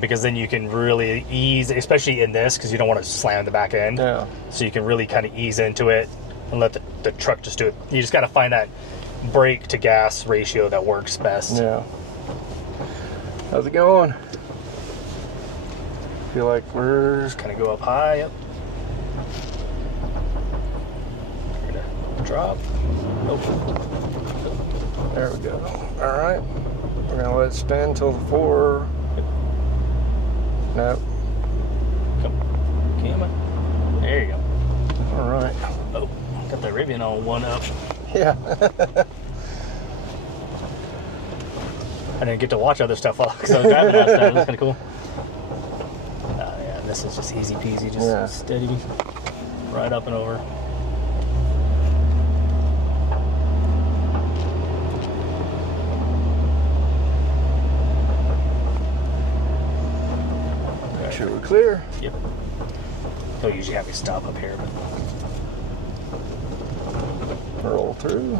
Because then you can really ease, especially in this, because you don't want to slam the back end. Yeah. So you can really kind of ease into it and let the truck just do it. You just got to find that brake to gas ratio that works best. Yeah. How's it going? Feel like we're just kind of go up high. Yep. Drop. Nope. There we go. All right. We're gonna let it spin till the 4. Nope. Come on. There you go. All right. Oh, got that ribbon on one up. Yeah. I didn't get to watch other stuff because I was driving last time. It was kind of cool. Yeah, this is just easy peasy, just steady, right up and over. Sure we're clear. Yep. They'll usually have you stop up here, but roll through.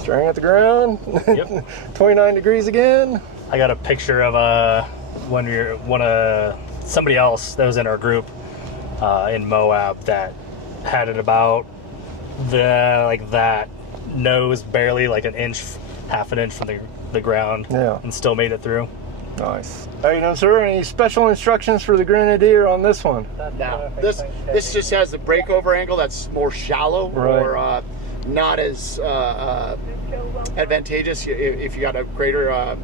Staring at the ground. Yep. 29 degrees again. I got a picture of somebody else that was in our group in Moab that had it about that nose barely like an inch, half an inch from the ground, and still made it through. Nice. Hey, no, sir, any special instructions for the Grenadier on this one? No. This just has the breakover angle that's more shallow, or not as advantageous. If you got a greater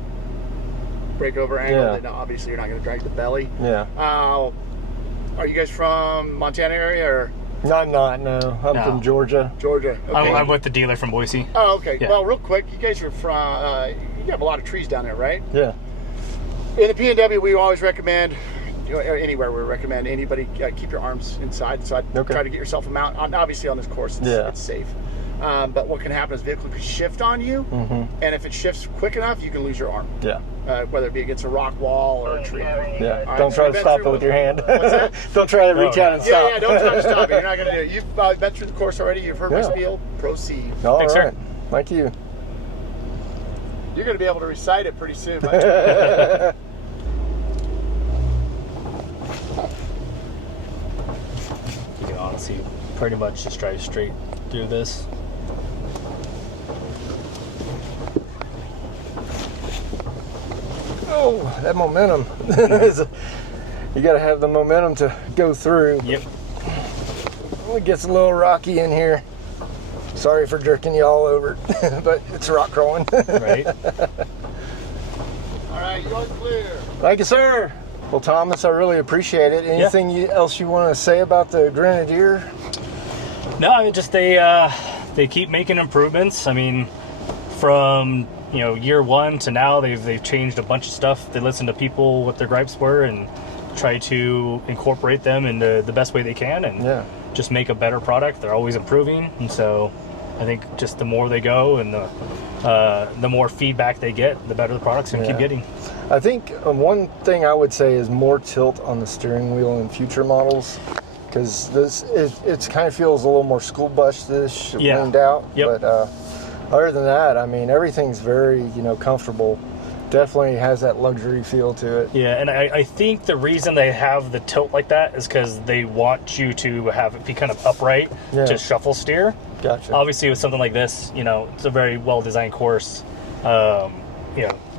breakover angle, then obviously you're not going to drag the belly. Yeah. Are you guys from Montana area, or? No, I'm not, no. I'm from Georgia. Georgia. Okay. I'm with the dealer from Boise. Oh, okay. Yeah. Well, real quick, you guys are from, you have a lot of trees down there, right? Yeah. In the P&W, we always recommend, anywhere we recommend anybody keep your arms inside. So I try to get yourself a mount. Obviously on this course, it's safe. But what can happen is the vehicle could shift on you, and if it shifts quick enough, you can lose your arm. Yeah. Whether it be against a rock wall or a tree. Yeah. Don't try to stop it with your hand. Don't try to reach out and stop. Yeah, don't try to stop it. You're not going to do it. You've been through the course already. You've heard my spiel. Proceed. All right. Sir. Thank you. You're going to be able to recite it pretty soon. You can honestly pretty much just drive straight through this. Oh, that momentum. You got to have the momentum to go through. Yep. It gets a little rocky in here. Sorry for jerking you all over, but it's rock crawling. Right. All right, you're clear. Thank you, sir. Well, Thomas, I really appreciate it. Anything else you want to say about the Grenadier? No, I mean, just they keep making improvements. I mean, from year one to now, they've changed a bunch of stuff. They listen to people, what their gripes were, and try to incorporate them into the best way they can, and just make a better product. They're always improving, and so I think just the more they go and the more feedback they get, the better the product's going to keep getting. I think one thing I would say is more tilt on the steering wheel in future models, because it kind of feels a little more school bus-ish, leaned out. Yep. But other than that, I mean, everything's very comfortable. Definitely has that luxury feel to it. Yeah, and I think the reason they have the tilt like that is because they want you to have it be kind of upright to shuffle steer. Gotcha. Obviously, with something like this, it's a very well-designed course.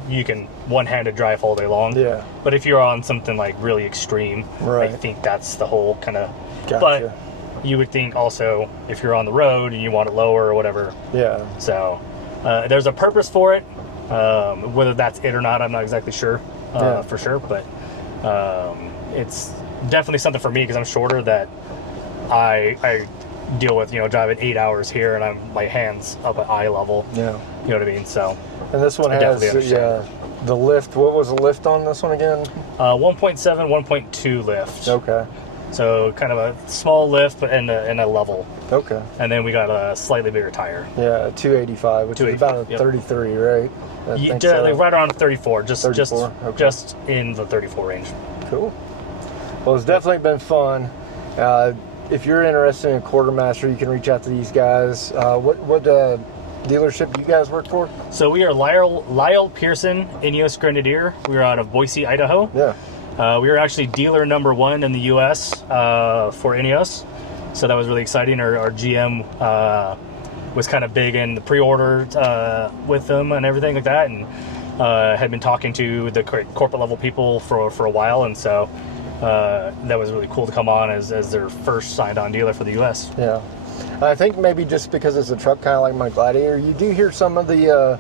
You can one-handed drive all day long. Yeah. But if you're on something like really extreme, I think that's the whole kind of. Gotcha. But you would think also if you're on the road and you want it lower or whatever. Yeah. So there's a purpose for it. Whether that's it or not, I'm not exactly sure for sure. But it's definitely something for me because I'm shorter that I deal with, driving 8 hours here and my hands up at eye level. Yeah. You know what I mean? So. And this one has the lift. What was the lift on this one again? 1.7, 1.2 lift. Okay. So kind of a small lift and a level. Okay. And then we got a slightly bigger tire. Yeah, 285, which is about a 33, right? Like right around 34, just 34? Just in the 34 range. Cool. Well, it's definitely been fun. If you're interested in a Quartermaster, you can reach out to these guys. What dealership do you guys work for? So we are Lyle Pearson Ineos Grenadier. We are out of Boise, Idaho. Yeah. We were actually dealer number 1 in the U.S. For Ineos, so that was really exciting. Our GM was kind of big in the pre-order with them and everything like that, and had been talking to the corporate level people for a while, and so that was really cool to come on as their first signed on dealer for the U.S. Yeah. I think maybe just because it's a truck kind of like my Gladiator, you do hear some of the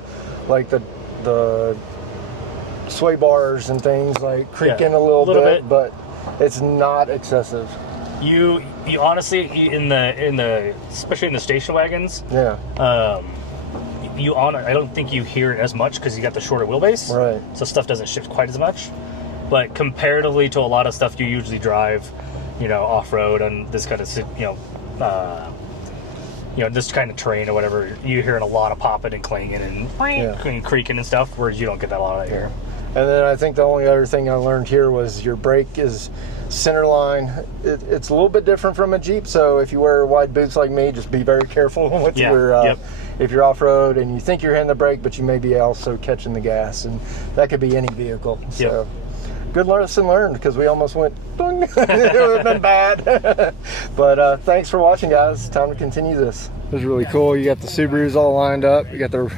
like the sway bars and things like creaking a little bit, but it's not excessive. You honestly especially in the station wagons. Yeah. I don't think you hear it as much because you got the shorter wheelbase. Right. So stuff doesn't shift quite as much. But comparatively to a lot of stuff you usually drive, off-road and this kind of this kind of terrain or whatever, you're hearing a lot of popping and clanging and creaking and stuff, whereas you don't get that a lot of that here. And then I think the only other thing I learned here was your brake is center line. It's a little bit different from a Jeep, so if you wear wide boots like me, just be very careful with your if you're off-road and you think you're hitting the brake, but you may be also catching the gas, and that could be any vehicle. So good lesson learned, because we almost went boom. It would have been bad. But thanks for watching, guys. Time to continue this. This is really cool. You got the Subarus all lined up. You got the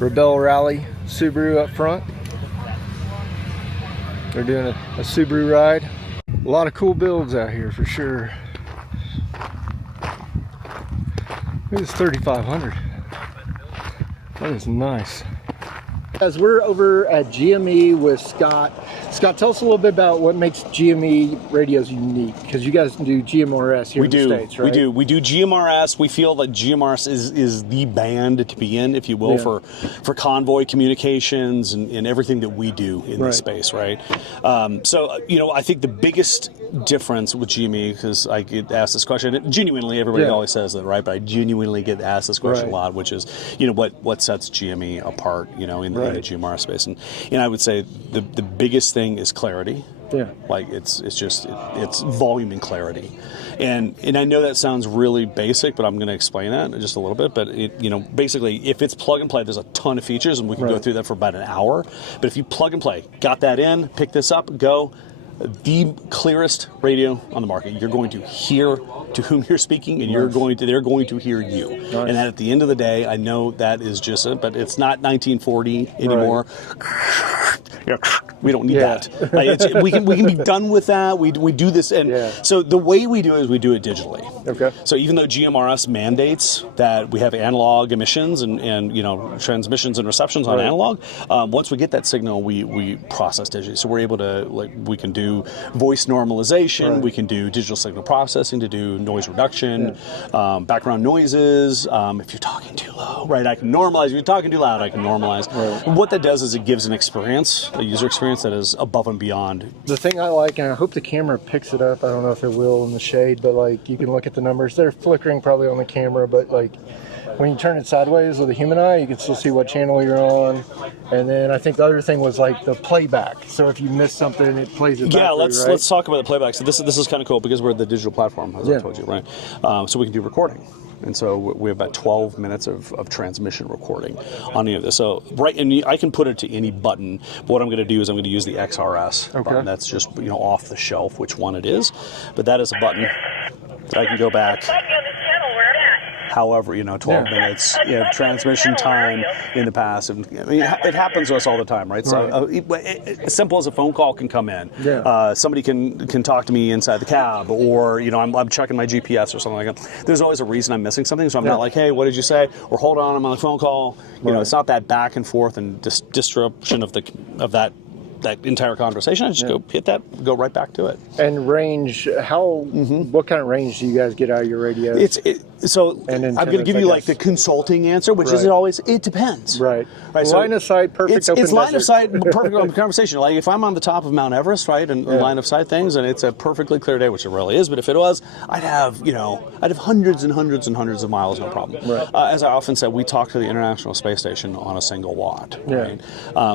Rebel Rally Subaru up front. They're doing a Subaru ride. A lot of cool builds out here for sure. Look at this 3500. That is nice. As we're over at GME with Scott. Scott, tell us a little bit about what makes GME radios unique, because you guys do GMRS here in the States, right? We do GMRS. We feel that GMRS is the band to be in, if you will, for convoy communications and everything that we do in this space, right? So, you know, I think the biggest difference with GME, because I get asked this question, genuinely, everybody always says that, right? But I genuinely get asked this question a lot, which is, you know, what sets GME apart, you know, in the GMRS space? And I would say the biggest thing is clarity. Like it's volume and clarity, and I know that sounds really basic, but I'm going to explain that in just a little bit. But you know, basically, if it's plug and play, there's a ton of features, and we can go through that for about an hour. But if you plug and play, got that in, pick this up, go. The clearest radio on the market. You're going to hear to whom you're speaking, and they're going to hear you. And at the end of the day, I know that is just it, but it's not 1940 anymore. We don't need that. We can be done with that. We do this, and so the way we do it is we do it digitally. So even though GMRS mandates that we have analog emissions and you know, transmissions and receptions on analog, once we get that signal, we process digitally. So we're able to, like, we can do voice normalization, we can do digital signal processing to do noise reduction, background noises. If you're talking too low, I can normalize. If you're talking too loud, I can normalize. What that does is it gives an experience, a user experience that is above and beyond. The thing I like, and I hope the camera picks it up, I don't know if it will in the shade, but like you can look at the numbers. They're flickering probably on the camera, but like when you turn it sideways with a human eye, you can still see what channel you're on. And then I think the other thing was like the playback. So if you miss something, it plays it back. Yeah, let's talk about the playback. So this is kind of cool because we're the digital platform, as I told you, right? So we can do recording. And so we have about 12 minutes of transmission recording on any of this. So and I can put it to any button. But what I'm going to do is I'm going to use the XRS button. That's just, you know, off the shelf, which one it is. But that is a button that I can go back. However, you know, 12 minutes, you know, transmission time in the past. And, I mean, it happens to us all the time, right? So as simple as a phone call can come in. Somebody can talk to me inside the cab, or, you know, I'm checking my GPS or something like that. There's always a reason I'm missing something, so I'm not like, hey, what did you say? Or hold on, I'm on a phone call. You know, it's not that back and forth and disruption of that entire conversation. I just go hit that, go right back to it. And range, what kind of range do you guys get out of your radio? So I'm going to give you like the consulting answer, which isn't always, it depends. Right. So line of sight, perfect open It's line desert. of sight, perfect open conversation. Like if I'm on the top of Mount Everest, right, and line of sight things, and it's a perfectly clear day, which it really is, but if it was, I'd have hundreds and hundreds and hundreds of miles, no problem. As I often said, we talk to the International Space Station on a single watt, right?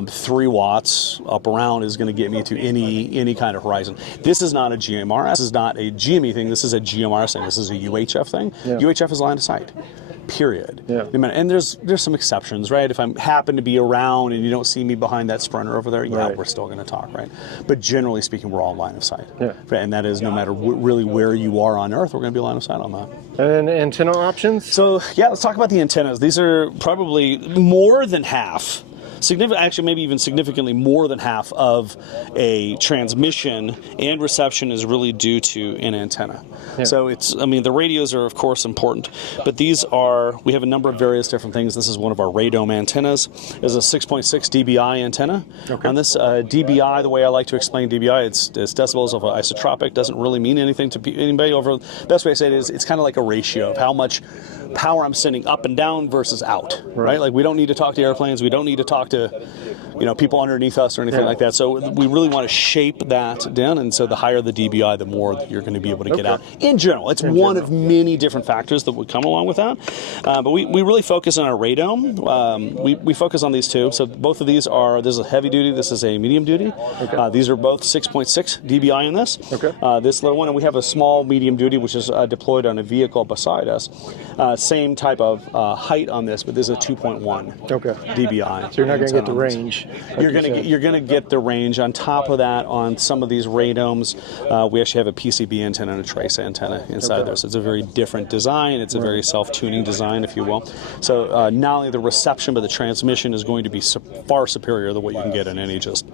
3 watts up around is going to get me to any kind of horizon. This is not a GMRS. This is not a GME thing. This is a GMRS thing. This is a UHF thing. UHF is line of sight. Period. And there's some exceptions, right? If I happen to be around and you don't see me behind that sprinter over there, we're still going to talk, right? But generally speaking, we're all line of sight. And that is no matter really where you are on Earth, we're going to be line of sight on that. And antenna options? So let's talk about the antennas. These are probably more than half. Actually, maybe even significantly more than half of a transmission and reception is really due to an antenna. So the radios are of course important, but we have a number of various different things. This is one of our radome antennas. It's a 6.6 dBi antenna. On this dBi, the way I like to explain dBi, it's decibels of isotropic. Doesn't really mean anything to anybody. The best way to say it is it's kind of like a ratio of how much power I'm sending up and down versus out, right? Like we don't need to talk to airplanes. We don't need to talk to, you know, people underneath us or anything like that. So we really want to shape that down, and so the higher the dBi, the more you're going to be able to get out. In general, it's one of many different factors that would come along with that. But we really focus on our radome. We focus on these two. So both of these this is a heavy duty. This is a medium duty. These are both 6.6 dBi in this. This little one, and we have a small medium duty, which is deployed on a vehicle beside us. Same type of height on this, but this is a 2.1 dBi. So you're not going to get the range. range. You're gonna get the range. On top of that, on some of these radomes, we actually have a PCB antenna and a trace antenna inside there. So it's a very different design. It's a very self-tuning design, if you will. So not only the reception, but the transmission is going to be far superior to what you can get in any just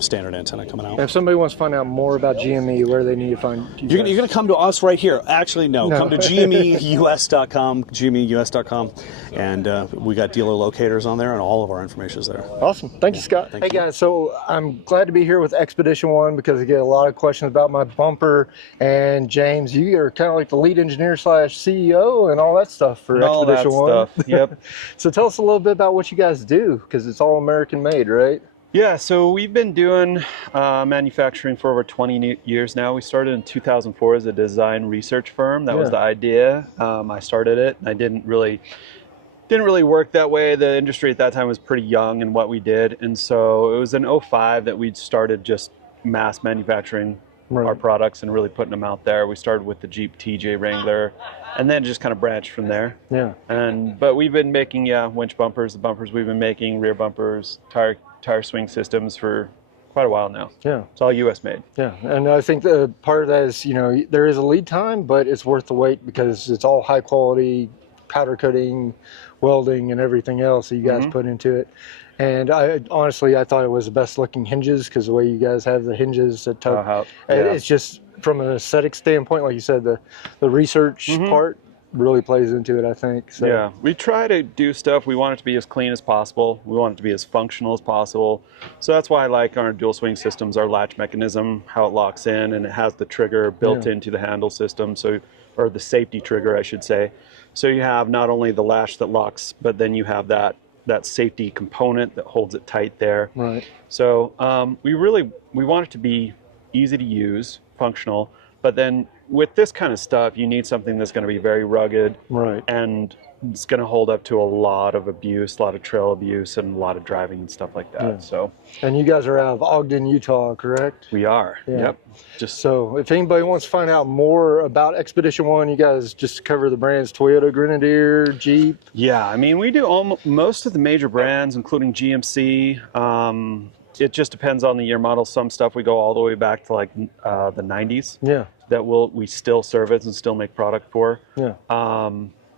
standard antenna coming out. If somebody wants to find out more about GME, where do they need to find you? You're going to come to us right here. Actually, no. Come to GMEUS.com, GMEUS.com, and we got dealer locators on there, and all of our information is there. Awesome. Thank you, Scott. Hey, guys, so I'm glad to be here with Expedition One because I get a lot of questions about my bumper, and James, you are kind of like the lead engineer / CEO and all that stuff for Expedition One. Yep. So tell us a little bit about what you guys do, because it's all American made, right? Yeah, so we've been doing manufacturing for over 20 years now. We started in 2004 as a design research firm. That was the idea. I started it, and I didn't really work that way. The industry at that time was pretty young in what we did, and so it was in 2005 that we started just mass manufacturing our products and really putting them out there. We started with the Jeep TJ Wrangler, and then just kind of branched from there. Yeah. But we've been making winch bumpers, the bumpers we've been making, rear bumpers, tire swing systems for quite a while now. Yeah. It's all US made. Yeah. And I think the part of that is, there is a lead time, but it's worth the wait because it's all high quality powder coating, welding, and everything else that you guys put into it. And I thought it was the best looking hinges because the way you guys have the hinges that it's just from an aesthetic standpoint, like you said, the research part really plays into it, I think. So. Yeah, we try to do stuff. We want it to be as clean as possible. We want it to be as functional as possible. So that's why I like our dual swing systems, our latch mechanism, how it locks in, and it has the trigger built into the handle system, or the safety trigger, I should say. So you have not only the latch that locks, but then you have that safety component that holds it tight there. Right. So we want it to be easy to use, functional, but then with this kind of stuff, you need something that's going to be very rugged, and it's going to hold up to a lot of abuse, a lot of trail abuse, and a lot of driving and stuff like that. Yeah. So. And you guys are out of Ogden, Utah, correct? We are. Yeah. Yep. So if anybody wants to find out more about Expedition One, you guys just cover the brands Toyota, Grenadier, Jeep. Yeah, I mean, we do most of the major brands, including GMC. It just depends on the year model. Some stuff we go all the way back to like the 90s. Yeah. That we still service and still make product for. Yeah.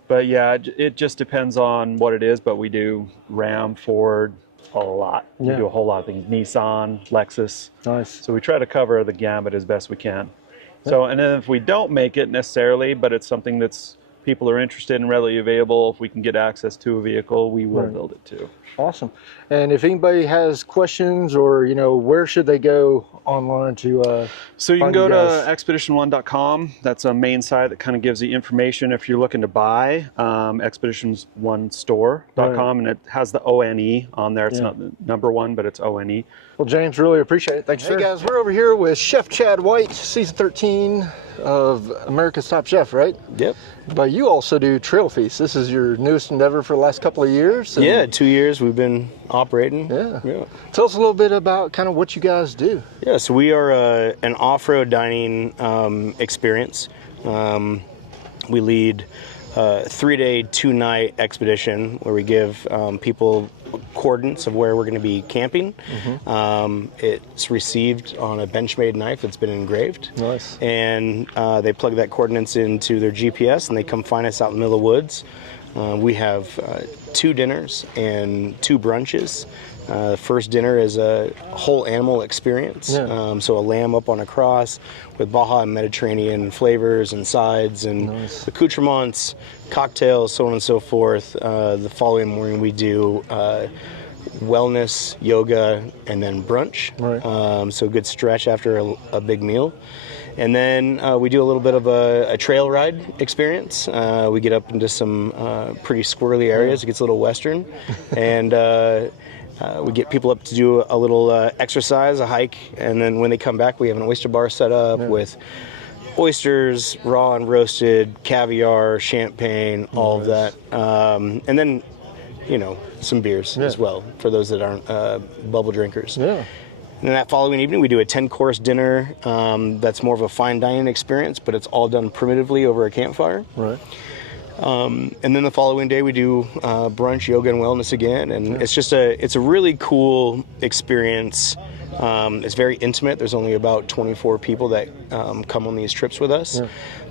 But yeah, it just depends on what it is. But we do Ram, Ford, a lot. We do a whole lot of things. Nissan, Lexus. Nice. So we try to cover the gamut as best we can. So, and then if we don't make it necessarily, but it's something that's people are interested in, readily available, if we can get access to a vehicle, we will build it too. Awesome. And if anybody has questions or, where should they go online to So you can go to expedition1.com. That's a main site that kind of gives you information if you're looking to buy. expedition1store.com, and it has the ONE on there. It's not the number one, but it's ONE. Well, James, really appreciate it. Thanks, sir. Hey, guys, we're over here with Chef Chad White, season 13 of America's Top Chef, right? Yep. But you also do Trail Feast. This is your newest endeavor for the last couple of years? Yeah, 2 years we've been operating. Yeah. Tell us a little bit about kind of what you guys do. Yeah, so we are an off-road dining experience. We lead a 3-day, 2-night expedition where we give people coordinates of where we're going to be camping. It's received on a Benchmade knife that's been engraved. Nice. And they plug that coordinates into their GPS and they come find us out in the middle of the woods. We have 2 dinners and 2 brunches. The first dinner is a whole animal experience. So a lamb up on a cross with Baja and Mediterranean flavors and sides and accoutrements, cocktails, so on and so forth. The following morning we do wellness, yoga, and then brunch. So a good stretch after a big meal. And then we do a little bit of a trail ride experience. We get up into some pretty squirrely areas. It gets a little western. And we get people up to do a little exercise, a hike. And then when they come back, we have an oyster bar set up with oysters, raw and roasted, caviar, champagne, all of that. And then, some beers as well for those that aren't bubble drinkers. And then that following evening, we do a 10-course dinner that's more of a fine dining experience, but it's all done primitively over a campfire. And then the following day we do brunch, yoga, and wellness again, and it's a really cool experience. It's very intimate. There's only about 24 people that come on these trips with us,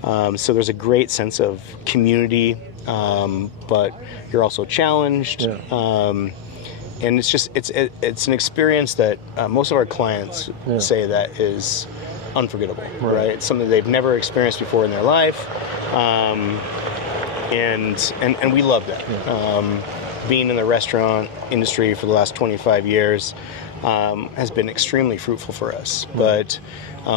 so there's a great sense of community, but you're also challenged. And it's an experience that most of our clients say that is unforgettable, right? It's something they've never experienced before in their life, and we love that. Being in the restaurant industry for the last 25 years has been extremely fruitful for us, but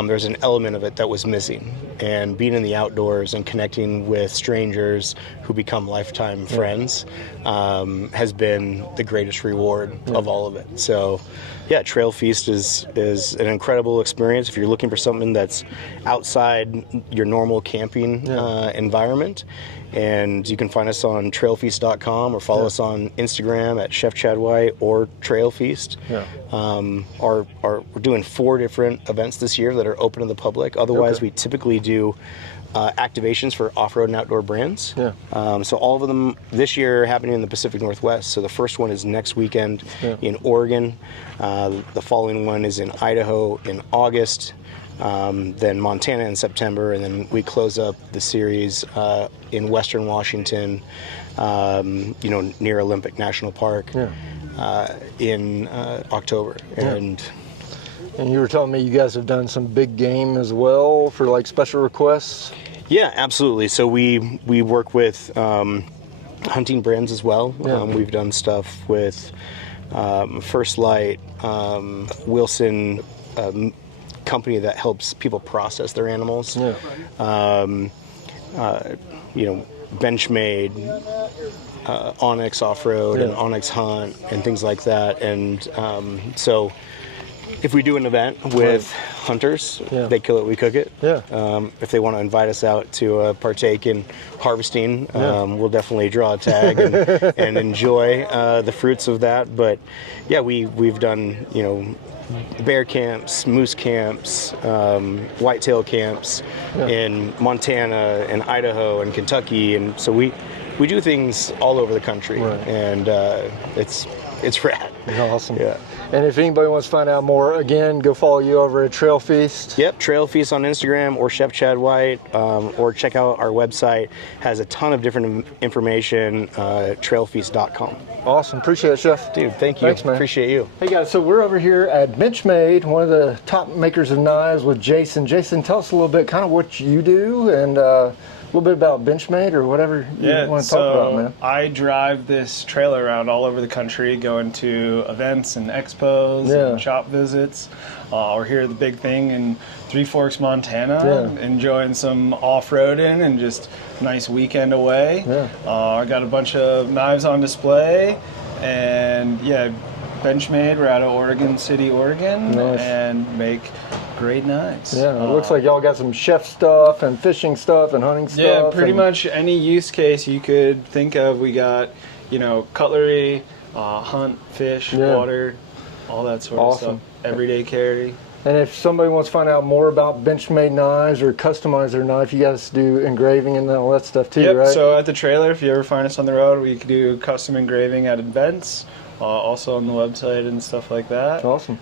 there's an element of it that was missing, and being in the outdoors and connecting with strangers who become lifetime friends has been the greatest reward of all of it. So yeah, Trail Feast is an incredible experience if you're looking for something that's outside your normal camping environment. And you can find us on trailfeast.com or follow us on Instagram at Chef Chad White or Trail Feast. We're doing 4 different events this year that are open to the public. Otherwise, we typically do activations for off-road and outdoor brands. So all of them this year are happening in the Pacific Northwest. So the first one is next weekend in Oregon. The following one is in Idaho in August. Then Montana in September, and then we close up the series in Western Washington, near Olympic National Park in October. And you were telling me you guys have done some big game as well for like special requests? Yeah, absolutely. So we work with hunting brands as well. We've done stuff with First Light, Wilson, company that helps people process their animals. Benchmade, Onyx Off-road and Onyx Hunt and things like that. And so if we do an event with hunters, they kill it, we cook it. If they want to invite us out to partake in harvesting, we'll definitely draw a tag and enjoy the fruits of that. But yeah, we've done, bear camps, moose camps, whitetail camps in Montana and Idaho and Kentucky, and so we do things all over the country, and it's rad. Awesome. And if anybody wants to find out more, again, go follow you over at Trail Feast. Yep, Trail Feast on Instagram or Chef Chad White, or check out our website. Has a ton of different information, trailfeast.com. Awesome. Appreciate it, Chef. Dude, thank you. Thanks, man. Appreciate you. Hey, guys, so we're over here at Benchmade, one of the top makers of knives, with Jason. Jason, tell us a little bit kind of what you do and a little bit about Benchmade or whatever you want to talk about, man. I drive this trailer around all over the country, going to events and expos and shop visits. We're here at the big thing in Three Forks, Montana, enjoying some off-roading and just a nice weekend away. I got a bunch of knives on display, and Benchmade. We're out of Oregon City, Oregon, and make great knives. It looks like y'all got some chef stuff and fishing stuff and hunting stuff. Yeah, pretty much any use case you could think of. We got, cutlery, hunt, fish, water, all that sort of stuff. Everyday carry. And if somebody wants to find out more about Benchmade knives or customize their knife, you guys do engraving and all that stuff too, right? So at the trailer, if you ever find us on the road, we can do custom engraving at events. Also on the website and stuff like that. Awesome.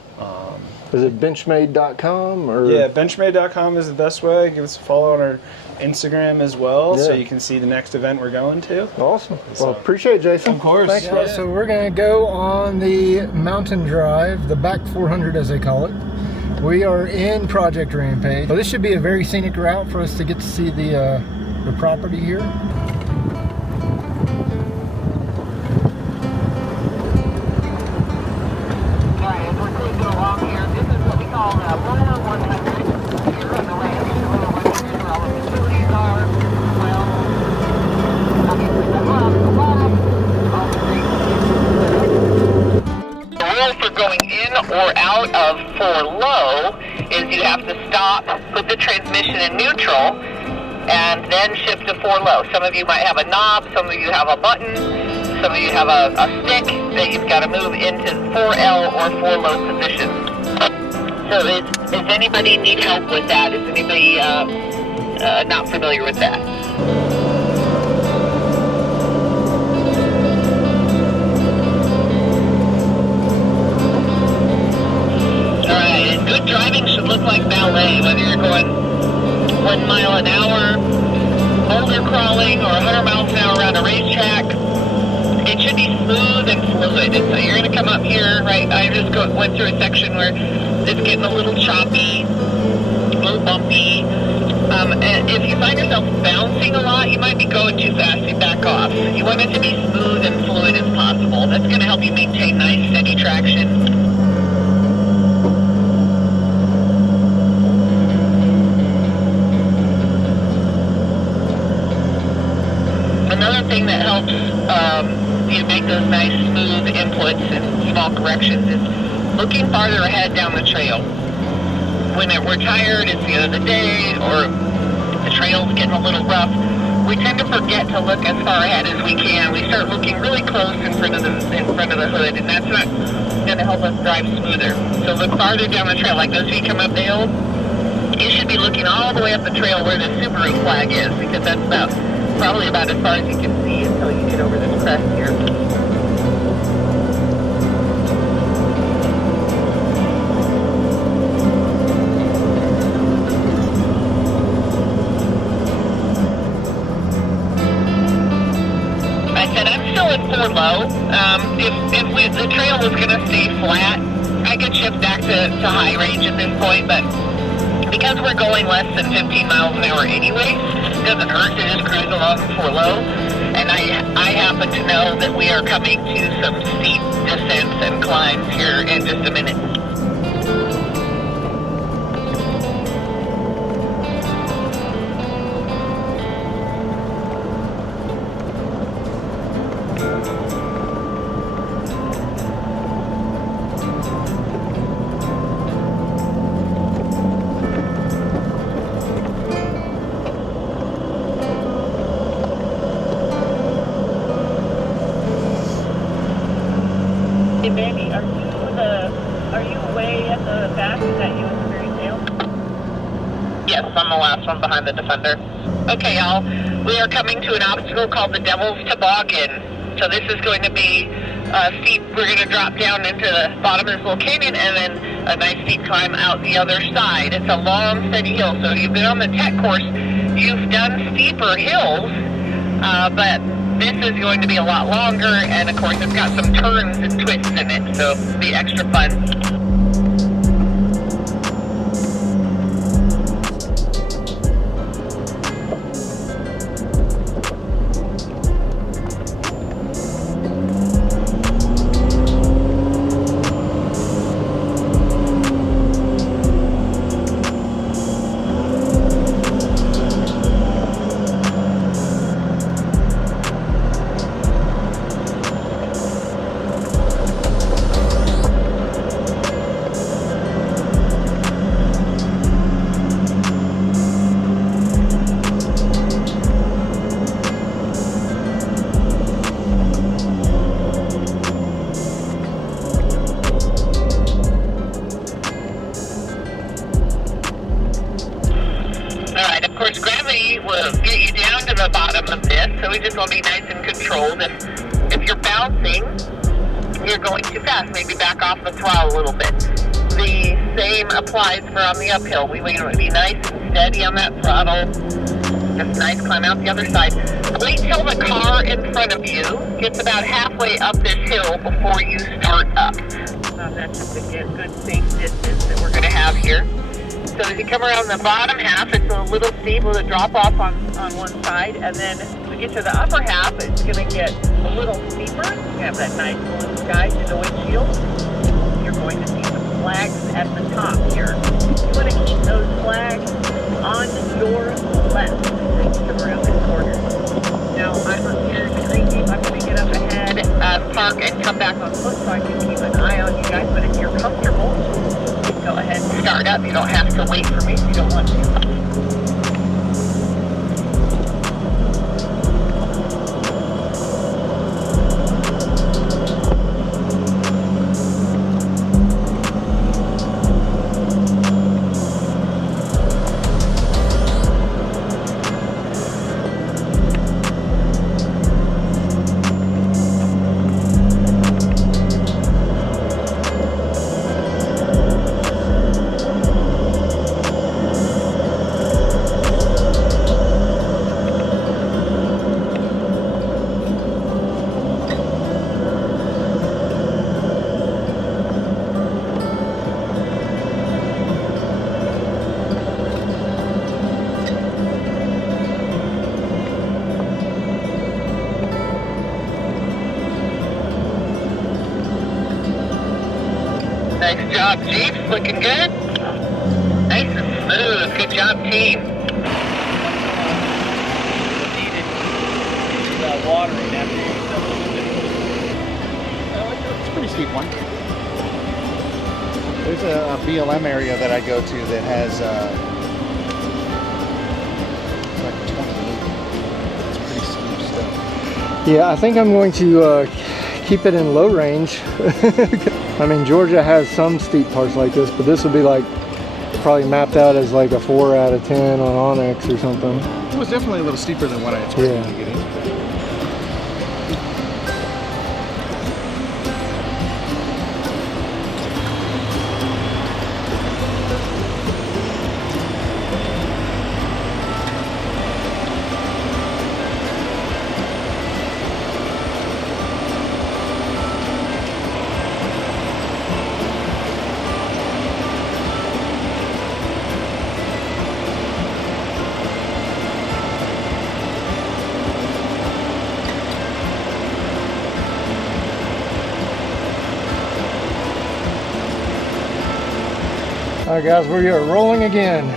Is it benchmade.com? Or? Yeah, benchmade.com is the best way. Give us a follow on our Instagram as well, so you can see the next event we're going to. Awesome. Well, appreciate it, Jason. Of course. Thanks. So we're going to go on the mountain drive, the back 400 as they call it. We are in Project Rampage. So this should be a very scenic route for us to get to see the property here. Or out of for low is you have to stop, put the transmission in neutral, and then shift to 4 low. Some of you might have a knob, some of you have a button, some of you have a stick that you've got to move into 4L or 4 low position. So does anybody need help with that? Is anybody not familiar with that? going 1 mile an hour, boulder crawling, or 100 miles an hour around a racetrack, it should be smooth and fluid. And so you're going to come up here, right? I just went through a section where it's getting a little choppy, a little bumpy. And if you find yourself bouncing a lot, you might be going too fast. You back off. You want it to be smooth and fluid as possible. That's going to help you maintain nice, steady traction. Another thing that helps you make those nice, smooth inputs and small corrections is looking farther ahead down the trail. When we're tired, it's the end of the day, or the trail's getting a little rough, we tend to forget to look as far ahead as we can. We start looking really close in front of the hood, and that's not going to help us drive smoother. So look farther down the trail. Like those of you come up the hill, you should be looking all the way up the trail where the Subaru flag is, because that's probably about as far as you can see until you get over this crest here. Low. If the trail was going to stay flat, I could shift back to high range at this point, but because we're going less than 15 miles an hour anyway, it doesn't hurt to just cruise along for low. And I happen to know that we are coming to some steep descents and climbs here in just a minute. One behind the Defender. Okay, y'all, we are coming to an obstacle called the Devil's Toboggan. So this is going to be steep. We're going to drop down into the bottom of this little canyon and then a nice steep climb out the other side. It's a long, steady hill. So you've been on the tech course, you've done steeper hills, but this is going to be a lot longer, and of course it's got some turns and twists in it, so it'll be extra fun. Will be nice and controlled, and if you're bouncing, you're going too fast, maybe back off the throttle a little bit. The same applies for on the uphill. We want to be nice and steady on that throttle. Just nice climb out the other side. Wait till the car in front of you gets about halfway up this hill before you start up. That's just a good safe distance that we're going to have here. So as you come around the bottom half, it's a little steep with a drop off on one side, and then when we get to the upper half, it's going to get a little steeper. You have that nice blue sky to the windshield. You're going to see some flags at the top here. You want to keep those flags on your left as you come around this corner. Now I'm up here in the green deep. I'm going to get up ahead, park, and come back on foot so I can keep an eye on you guys. But if you're comfortable, go ahead and start up. You don't have to wait for me if you don't want to. Nice job, Jeeps. Looking good. Nice and smooth. Good job, team. Watering after it's a pretty steep one. There's a BLM area that I go to that has like 28. It's pretty steep stuff. Yeah, I think I'm going to keep it in low range. I mean, Georgia has some steep parts like this, but this would be like probably mapped out as like a 4 out of 10 on Onyx or something. It was definitely a little steeper than what I expected to get into. All right, guys, we are rolling again.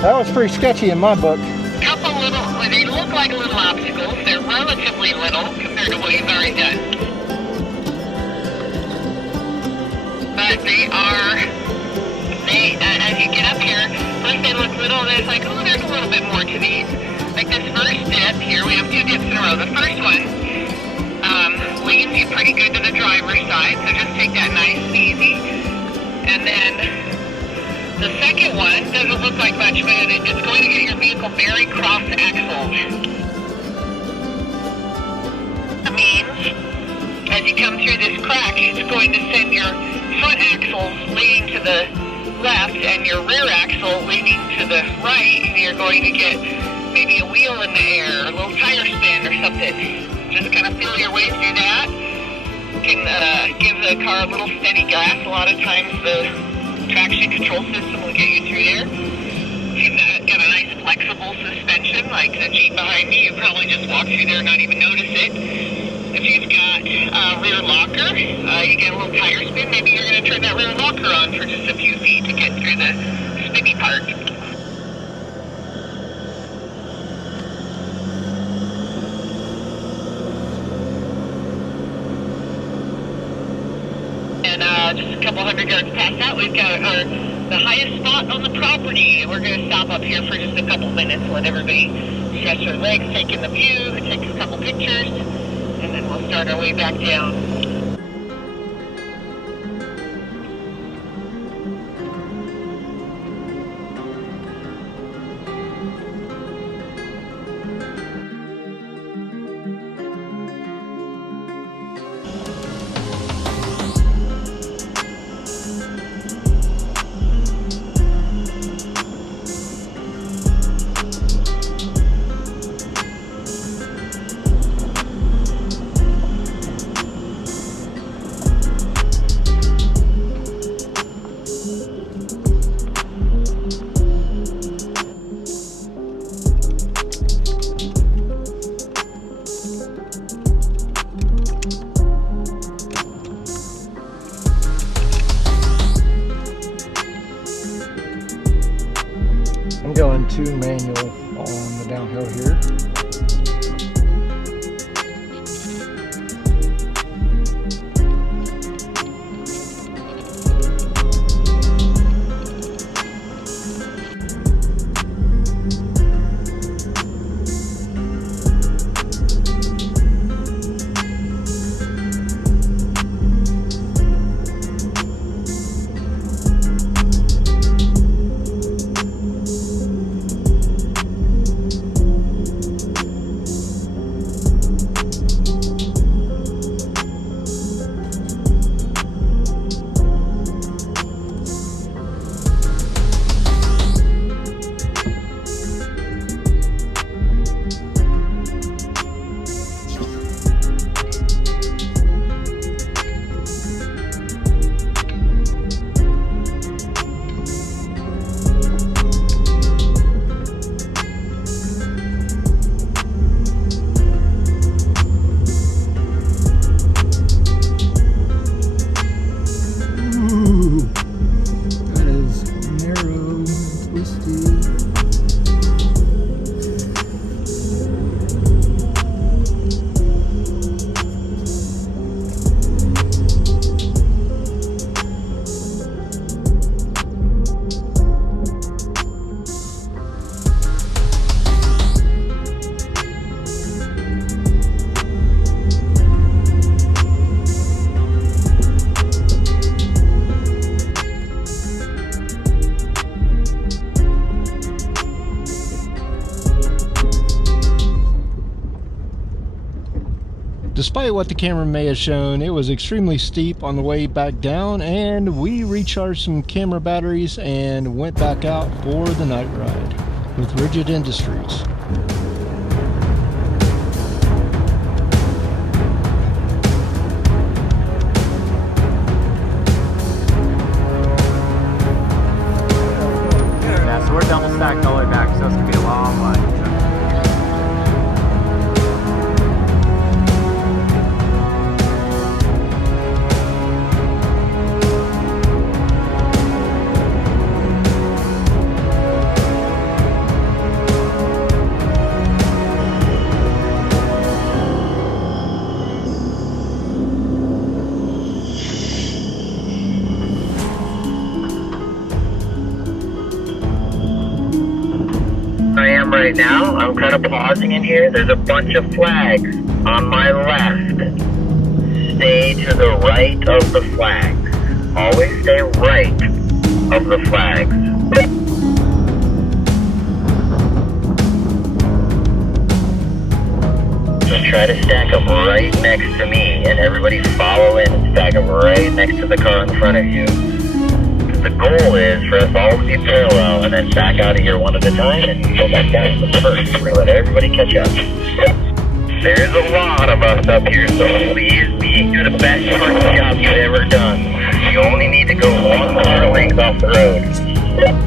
That was pretty sketchy in my book. Couple little, they look like little obstacles. They're relatively little compared to what you've already done. But they are, as you get up here, first they look little, and then it's like, oh, there's a little bit more to these. Like this first dip here, we have 2 dips in a row. The first one leans you pretty good to the driver's side, so just take that nice and easy. And then the second one doesn't look like much, but it's going to get your vehicle very cross-axled. That means, as you come through this crack, it's going to send your front axles leaning to the left and your rear axle leaning to the right, and you're going to get maybe a wheel in the air, a little tire spin or something. Just kind of feel your way through that. Can give the car a little steady gas. A lot of times the traction control system will get you through there. If you've got a nice flexible suspension, like the Jeep behind me, you probably just walk through there and not even notice it. If you've got a rear locker, you get a little tire spin, maybe you're going to turn that rear locker on for just a few feet to get through the spinny part. Just a couple hundred yards past that, we've got the highest spot on the property. We're going to stop up here for just a couple minutes, let everybody stretch their legs, take in the view, take a couple pictures, and then we'll start our way back down. Going 2 manual on the downhill here. Despite what the camera may have shown, it was extremely steep on the way back down, and we recharged some camera batteries and went back out for the night ride with Rigid Industries. Yeah, so we're double stacked all the way back, so it's gonna be a long line. Right now, I'm kind of pausing in here. There's a bunch of flags on my left. Stay to the right of the flags. Always stay right of the flags. So try to stack them right next to me, and everybody follow in and stack them right next to the car in front of you. The goal is for us all to be parallel and then back out of here one at a time and go back down to the first. We're going to let everybody catch up. There's a lot of us up here, so please do the best parking job you've ever done. You only need to go 1 car length off the road.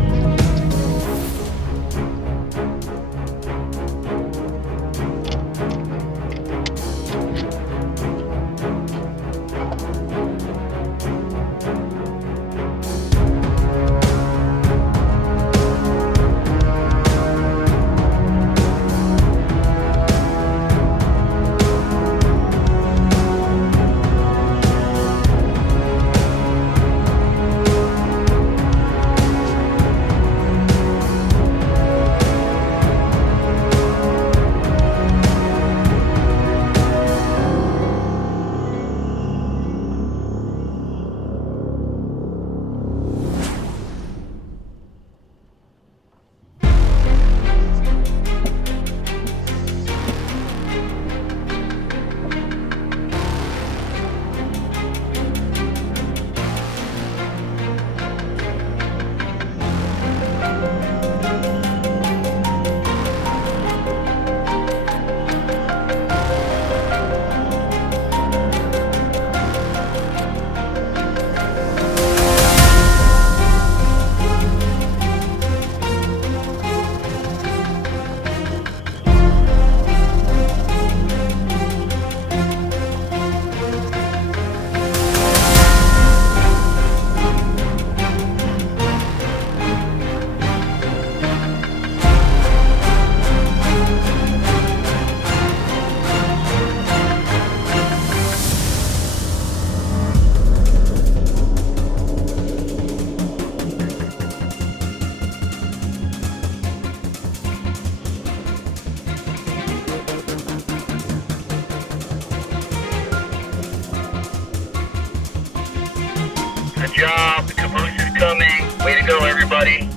Good job. The caboose is coming. Way to go, everybody.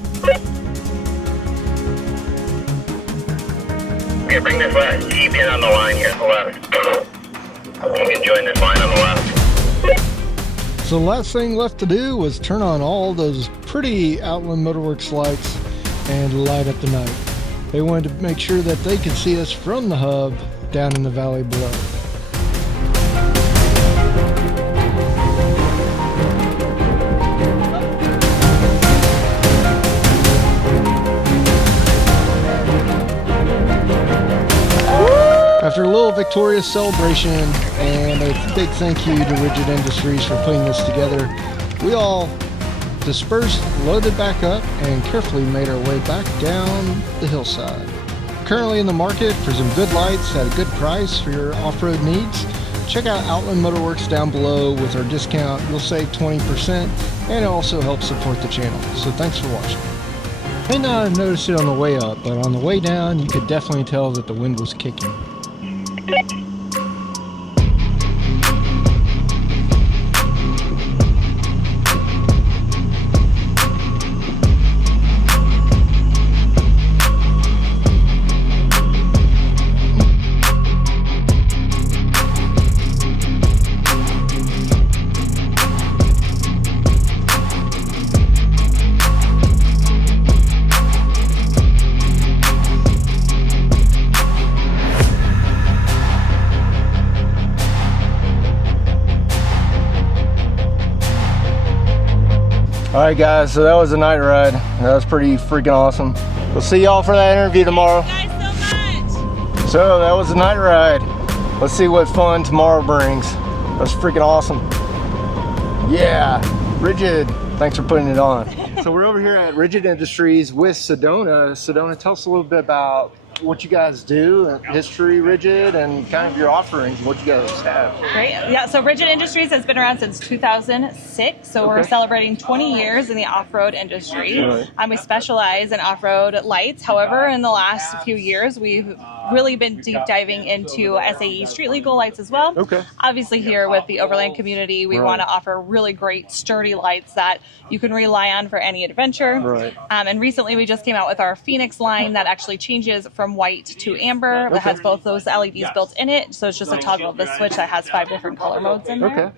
Okay, bring this last Jeep in on the line here on the left. You can join this line on the left. So the last thing left to do was turn on all those pretty Outland Motorworks lights and light up the night. They wanted to make sure that they could see us from the hub down in the valley below. After a little victorious celebration and a big thank you to Rigid Industries for putting this together, we all dispersed, loaded back up, and carefully made our way back down the hillside. Currently in the market for some good lights at a good price for your off-road needs. Check out Outland Motorworks down below. With our discount, you'll save 20%, and it also helps support the channel. So thanks for watching. You may not have noticed it on the way up, but on the way down, you could definitely tell that the wind was kicking. All right, guys, so that was a night ride. That was pretty freaking awesome. We'll see y'all for that interview tomorrow. Thank you guys so much. So that was a night ride. Let's see what fun tomorrow brings. That's freaking awesome. Yeah, Rigid, thanks for putting it on. So we're over here at Rigid Industries with Sedona. Sedona, tell us a little bit about what you guys do, history, Rigid, and kind of your offerings, and what you guys have. Great. Yeah, so Rigid Industries has been around since 2006, so we're celebrating 20 years in the off-road industry. We specialize in off-road lights. However, in the last few years, we've really been deep diving into SAE street legal lights as well. Obviously here with the Overland community, we want to offer really great sturdy lights that you can rely on for any adventure. And recently we just came out with our Phoenix line that actually changes from white to amber. That has both those LEDs built in it. So it's just a toggle of the switch that has 5 different color modes in there.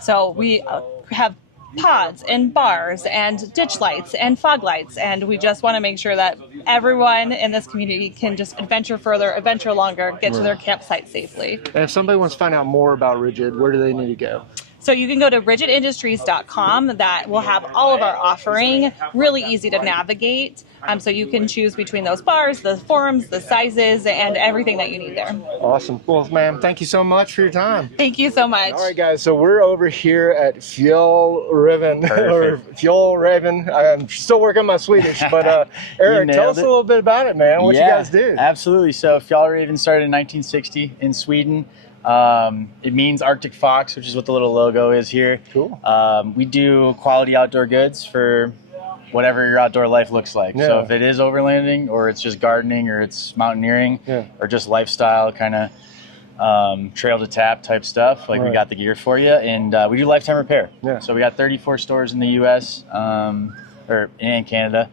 So we have pods and bars and ditch lights and fog lights, and we just want to make sure that everyone in this community can just adventure further, adventure longer, get to their campsite safely. And if somebody wants to find out more about Rigid, where do they need to go? So you can go to rigidindustries.com. That will have all of our offering, really easy to navigate. So you can choose between those bars, the forums, the sizes, and everything that you need there. Awesome. Well, ma'am, thank you so much for your time. Thank you so much. All right, guys, so we're over here at Fjällräven, or Fjällräven. I'm still working on my Swedish, but Eric, tell us a little bit about it, man, what you guys do. Absolutely. So Fjällräven started in 1960 in Sweden. It means Arctic Fox, which is what the little logo is here. Cool. We do quality outdoor goods for whatever your outdoor life looks like. So if it is overlanding, or it's just gardening, or it's mountaineering, or just lifestyle kind of trail to tap type stuff, like we got the gear for you. And we do lifetime repair. So we got 34 stores in the US and Canada.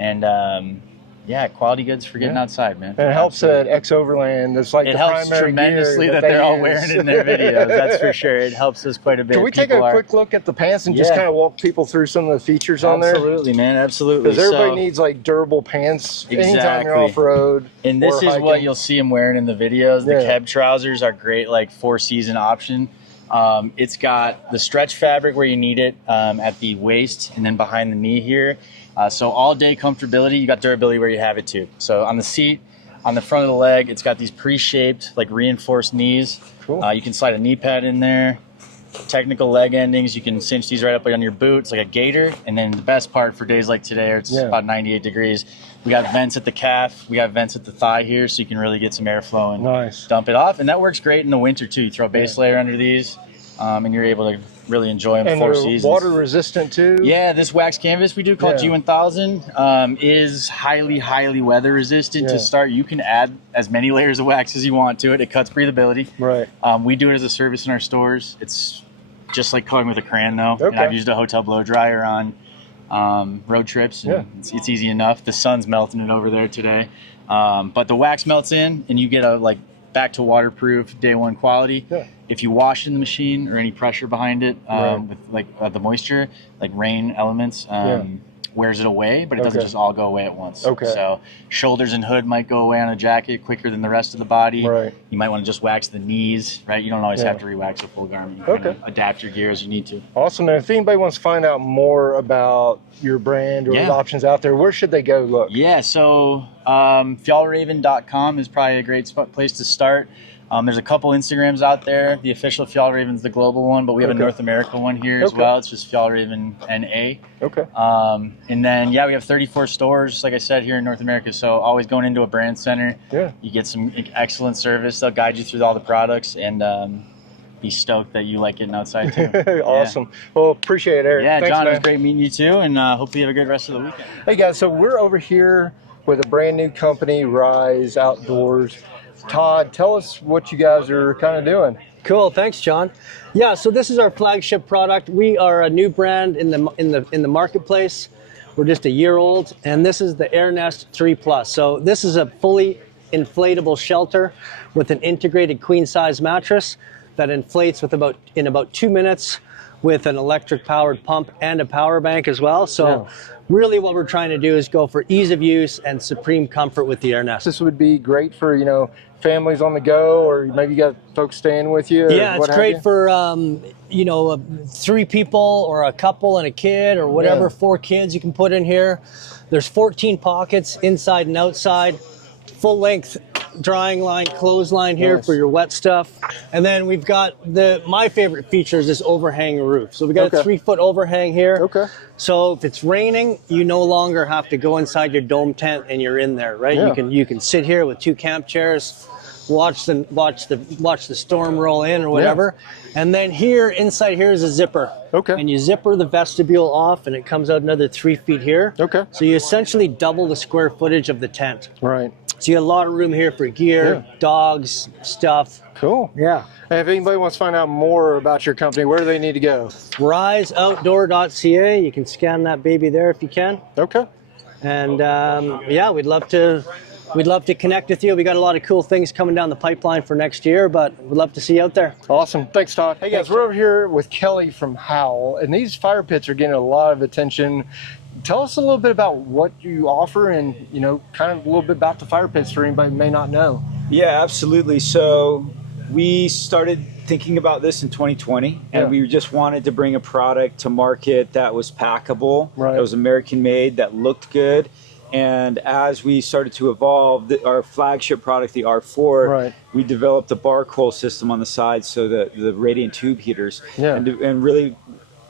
And yeah, quality goods for getting outside, man. And it helps at XOVERLAND. It's like it the helps primary tremendously gear that they're all wearing it in their videos. That's for sure. It helps us quite a bit. Can we take a quick look at the pants and just kind of walk people through some of the features on there? Absolutely, man. Absolutely. Because everybody needs like durable pants anytime you're off road. And this is what you'll see them wearing in the videos. The Keb trousers are great, like 4-season option. It's got the stretch fabric where you need it at the waist and then behind the knee here. So all day comfortability, you got durability where you have it too. So on the seat, on the front of the leg, it's got these pre-shaped, like reinforced knees. Cool. You can slide a knee pad in there. Technical leg endings, you can cinch these right up on your boot. It's like a gaiter. And then the best part for days like today, it's about 98 degrees. We got vents at the calf. We got vents at the thigh here, so you can really get some airflow and dump it off. And that works great in the winter too. You throw a base layer under these, and you're able to really enjoy them 4 seasons. Water resistant too? Yeah, this wax canvas we do called G1000 is highly weather resistant to start. You can add as many layers of wax as you want to it. It cuts breathability. Right. We do it as a service in our stores. It's just like coloring with a crayon though. And I've used a hotel blow dryer on road trips. And it's easy enough. The sun's melting it over there today. But the wax melts in and you get a back to waterproof day one quality. If you wash in the machine or any pressure behind it with the moisture, like rain elements, wears it away, but it doesn't just all go away at once. So shoulders and hood might go away on a jacket quicker than the rest of the body. You might want to just wax the knees, right? You don't always have to re-wax a full garment. You can adapt your gear as you need to. Awesome. And if anybody wants to find out more about your brand or the options out there, where should they go look? Yeah, so Fjällräven.com is probably a great place to start. There's a couple Instagrams out there. The official Fjällräven's the global one, but we have a North America one here as well. It's just Fjällräven NA. And then, we have 34 stores, like I said, here in North America. So always going into a brand center. You get some excellent service. They'll guide you through all the products and be stoked that you like getting outside too. Awesome. Well, appreciate it, Eric. Yeah, Thanks, John, man. it was great meeting you too. And hopefully you have a good rest of the weekend. Hey guys, so we're over here with a brand new company, Rise Outdoors. Todd, tell us what you guys are kind of doing. Cool, thanks, John. Yeah, so this is our flagship product. We are a new brand in the marketplace. We're just a year old, and this is the AirNest 3 Plus. So this is a fully inflatable shelter with an integrated queen-size mattress that inflates in about 2 minutes with an electric-powered pump and a power bank as well. So really what we're trying to do is go for ease of use and supreme comfort with the air nest. This would be great for, you know, families on the go, or maybe you got folks staying with you. Yeah, it's great for, you know, 3 people or a couple and a kid or whatever, Yeah. 4 kids you can put in here. There's 14 pockets inside and outside, full length drying line, clothesline here for your wet stuff. And then we've got my favorite feature is this overhang roof. So we got a 3-foot overhang here. Okay. So if it's raining, you no longer have to go inside your dome tent and you're in there, right? Yeah. You can sit here with 2 camp chairs, watch the storm roll in or whatever. And then inside here is a zipper. Okay. And you zipper the vestibule off and it comes out another 3 feet here. Okay. So you essentially double the square footage of the tent. Right. So you have a lot of room here for gear, dogs, stuff. Cool. Yeah. And if anybody wants to find out more about your company, where do they need to go? riseoutdoor.ca. You can scan that baby there if you can. Okay. And yeah, we'd love to connect with you. We got a lot of cool things coming down the pipeline for next year, but we'd love to see you out there. Awesome. Thanks, Todd. Hey guys, we're over here with Kelly from Howell, and these fire pits are getting a lot of attention. Tell us a little bit about what you offer and, you know, kind of a little bit about the fire pits for anybody who may not know. Yeah, absolutely. So we started thinking about this in 2020, and we just wanted to bring a product to market that was packable, that was American made, that looked good. And as we started to evolve, our flagship product, the R4, we developed a bar coil system on the side, so the radiant tube heaters, and really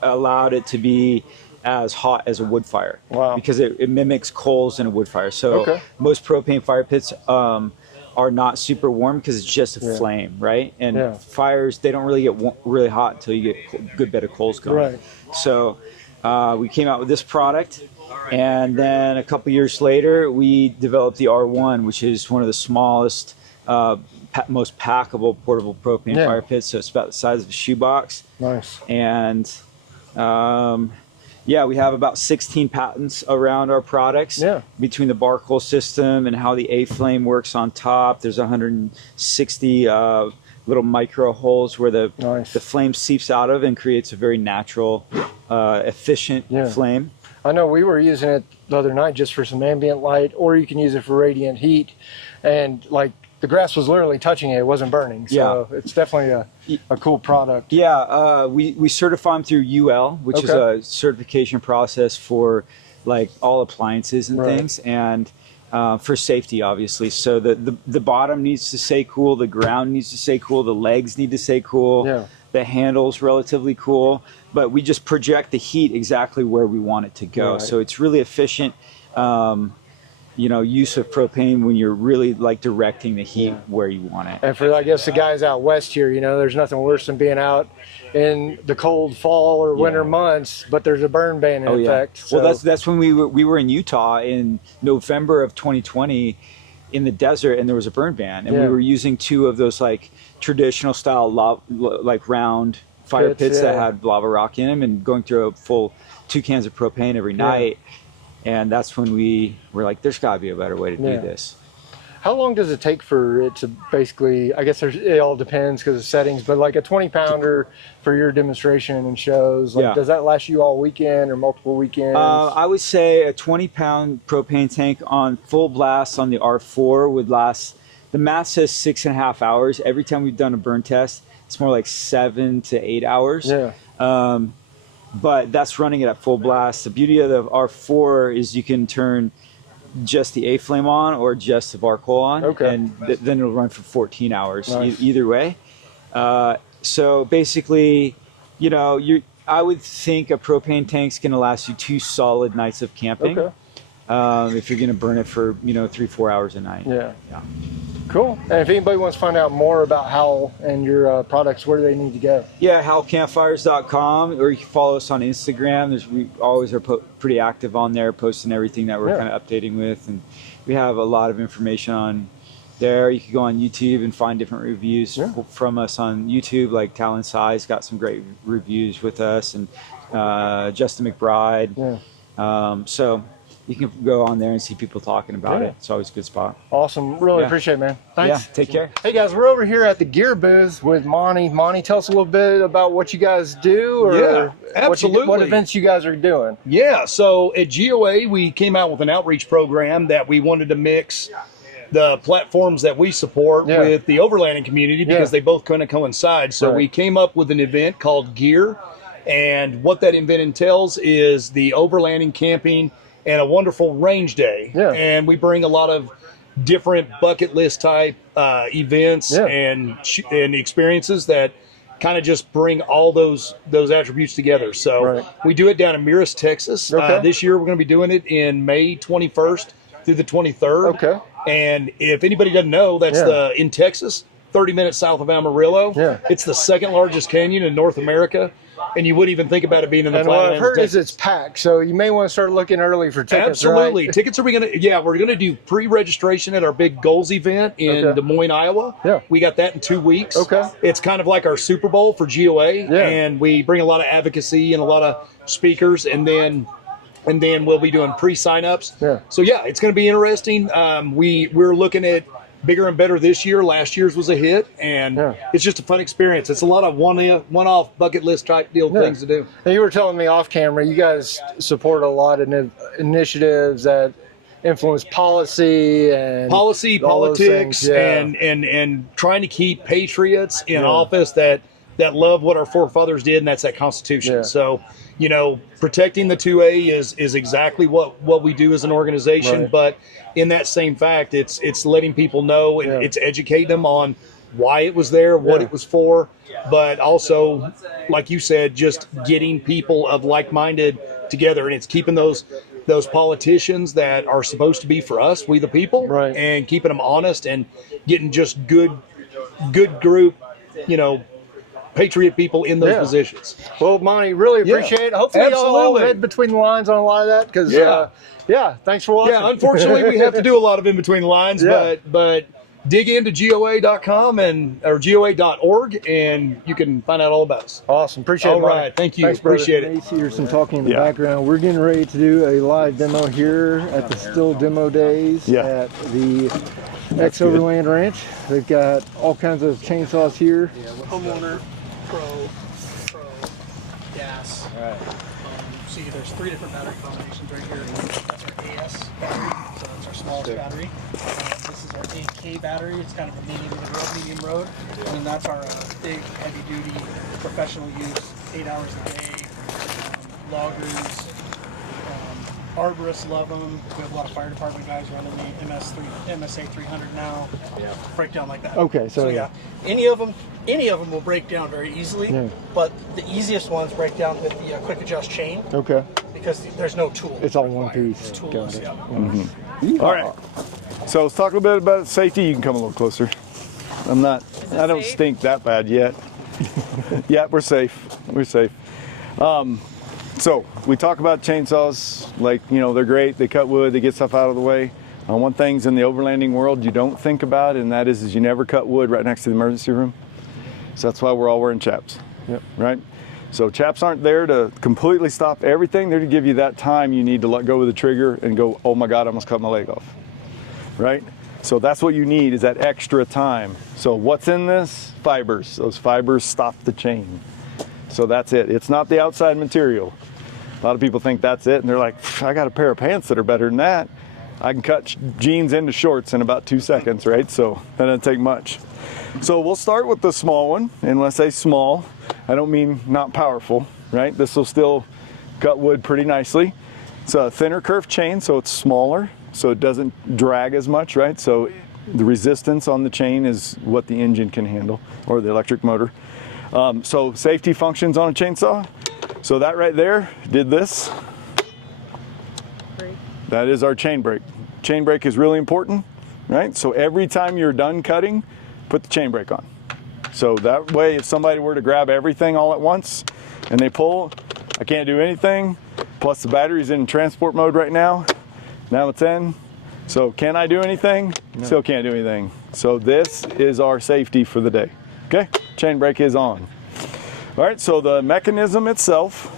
allowed it to be as hot as a wood fire, because it mimics coals in a wood fire. So most propane fire pits are not super warm because it's just a flame, right? And fires, they don't really get really hot until you get a good bit of coals going. Right. So we came out with this product, and then a couple years later, we developed the R1, which is one of the smallest, most packable portable propane fire pits. So it's about the size of a shoebox. Nice. And yeah, we have about 16 patents around our products between the bar coil system and how the A-flame works on top. There's 160 little micro holes where the flame seeps out of and creates a very natural, efficient flame. I know we were using it the other night just for some ambient light, or you can use it for radiant heat. And like the grass was literally touching it, it wasn't burning. So it's definitely a cool product. Yeah, we certify them through UL, which is a certification process for like all appliances and things, and for safety, obviously. So the bottom needs to stay cool, the ground needs to stay cool, the legs need to stay cool, the handle's relatively cool, but we just project the heat exactly where we want it to go. So it's really efficient. You know, use of propane when you're really like directing the heat where you want it. And for, I guess, the guys out west here, you know, there's nothing worse than being out in the cold fall or winter months, but there's a burn ban in effect. So. Well, that's when we were in Utah in November of 2020 in the desert, and there was a burn ban, and we were using 2 of those like traditional style like round fire pits that had lava rock in them, and going through a full 2 cans of propane every night. And that's when we were like, there's got to be a better way to do this. How long does it take for it to basically, I guess it all depends because of settings, but like a 20-pounder for your demonstration and shows, like does that last you all weekend or multiple weekends? I would say a 20-pound propane tank on full blast on the R4 would last, the math says 6.5 hours. Every time we've done a burn test, it's more like 7 to 8 hours. But that's running it at full blast. The beauty of the R4 is you can turn just the A-flame on or just the bar coil on, and then it'll run for 14 hours either way. So basically, you know, I would think a propane tank's going to last you 2 solid nights of camping if you're going to burn it for 3-4 hours a night. Cool. And if anybody wants to find out more about Howell and your products, where do they need to go? Yeah, howellcampfires.com, or you can follow us on Instagram. We always are pretty active on there, posting everything that we're kind of updating with, and we have a lot of information on there. You can go on YouTube and find different reviews from us on YouTube, like Talon Size got some great reviews with us, and Justin McBride. So you can go on there and see people talking about it. It's always a good spot. Awesome. Really appreciate it, man. Thanks. Yeah, take care. Hey guys, we're over here at the gear booth with Monty. Monty, tell us a little bit about what you guys do, or absolutely. what events you guys are doing. Yeah, so at GOA, we came out with an outreach program that we wanted to mix the platforms that we support with the overlanding community, because they both kind of coincide. So we came up with an event called Gear, and what that event entails is the overlanding, camping, and a wonderful range day. And we bring a lot of different bucket list type events and experiences that kind of just bring all those attributes together. So we do it down in Miras, Texas. This year we're going to be doing it in May 21st through the 23rd. And if anybody doesn't know, that's in Texas, 30 minutes south of Amarillo. It's the second largest canyon in North America. And you wouldn't even think about it being in the flatlands. What I've heard is it's packed, so you may want to start looking early for tickets. Absolutely. Right? Tickets we're going to do pre-registration at our big goals event in Des Moines, Iowa. We got that in 2 weeks. It's kind of like our Super Bowl for GOA, and we bring a lot of advocacy and a lot of speakers, and then we'll be doing pre-sign-ups. So it's going to be interesting. We're looking at bigger and better this year. Last year's was a hit, and it's just a fun experience. It's a lot of one-off bucket list type deal things to do. Now, you were telling me off camera, you guys support a lot of initiatives that influence policy, politics, and trying to keep patriots in office that love what our forefathers did, and that's that Constitution. So, protecting the 2A is exactly what we do as an organization, but in that same fact, it's letting people know, and it's educating them on why it was there, what it was for, but also, like you said, just getting people of like-minded together, and it's keeping those politicians that are supposed to be for us, we the people, and keeping them honest and getting just good group, patriot people in those positions. Well, Monty, really appreciate it. Hopefully y'all read between the lines on a lot of that, because thanks for watching. Unfortunately we have to do a lot of in between the lines, but dig into GOA.com or GOA.org, and you can find out all about us. Awesome. Appreciate it. All right. Thank you. Thanks, appreciate it. You hear some talking in the background. We're getting ready to do a live demo here at the Still Demo Days at the XOVERLAND Ranch. They've got all kinds of chainsaws here. Homeowner, Pro, Gas. All right. See, there's 3 different battery combinations right here. That's our AS battery, so that's our smallest battery. This is our AK battery. It's kind of a medium road. And then that's our big, heavy-duty, professional use, 8 hours a day. Loggers, arborists love them. We have a lot of fire department guys running the MSA 300 now. Breakdown like that. Okay, so any of them will break down very easily. But the easiest ones break down with the quick adjust chain. Okay. Because there's no tool. It's all one piece. It's toolless. All right. So let's talk a little bit about safety. You can come a little closer. I don't stink that bad yet. Yeah, we're safe. We're safe. So we talk about chainsaws, like, they're great. They cut wood, they get stuff out of the way. One thing's in the overlanding world you don't think about, and that is you never cut wood right next to the emergency room. So that's why we're all wearing chaps, right? So chaps aren't there to completely stop everything. They're to give you that time you need to let go of the trigger and go, oh my God, I almost cut my leg off, right? So that's what you need, is that extra time. So what's in this? Fibers. Those fibers stop the chain. So that's it. It's not the outside material. A lot of people think that's it, and they're like, I got a pair of pants that are better than that. I can cut jeans into shorts in about 2 seconds, right? So that doesn't take much. So we'll start with the small one, and when I say small, I don't mean not powerful, right? This will still cut wood pretty nicely. It's a thinner curved chain, so it's smaller, so it doesn't drag as much, right? So the resistance on the chain is what the engine can handle, or the electric motor. So safety functions on a chainsaw. So that right there did this. That is our chain brake. Chain brake is really important, right? So every time you're done cutting, put the chain brake on. So that way, if somebody were to grab everything all at once and they pull, I can't do anything. Plus the battery's in transport mode right now. Now it's in. So can I do anything? No. Still can't do anything. So this is our safety for the day. Okay, chain brake is on. All right, so the mechanism itself,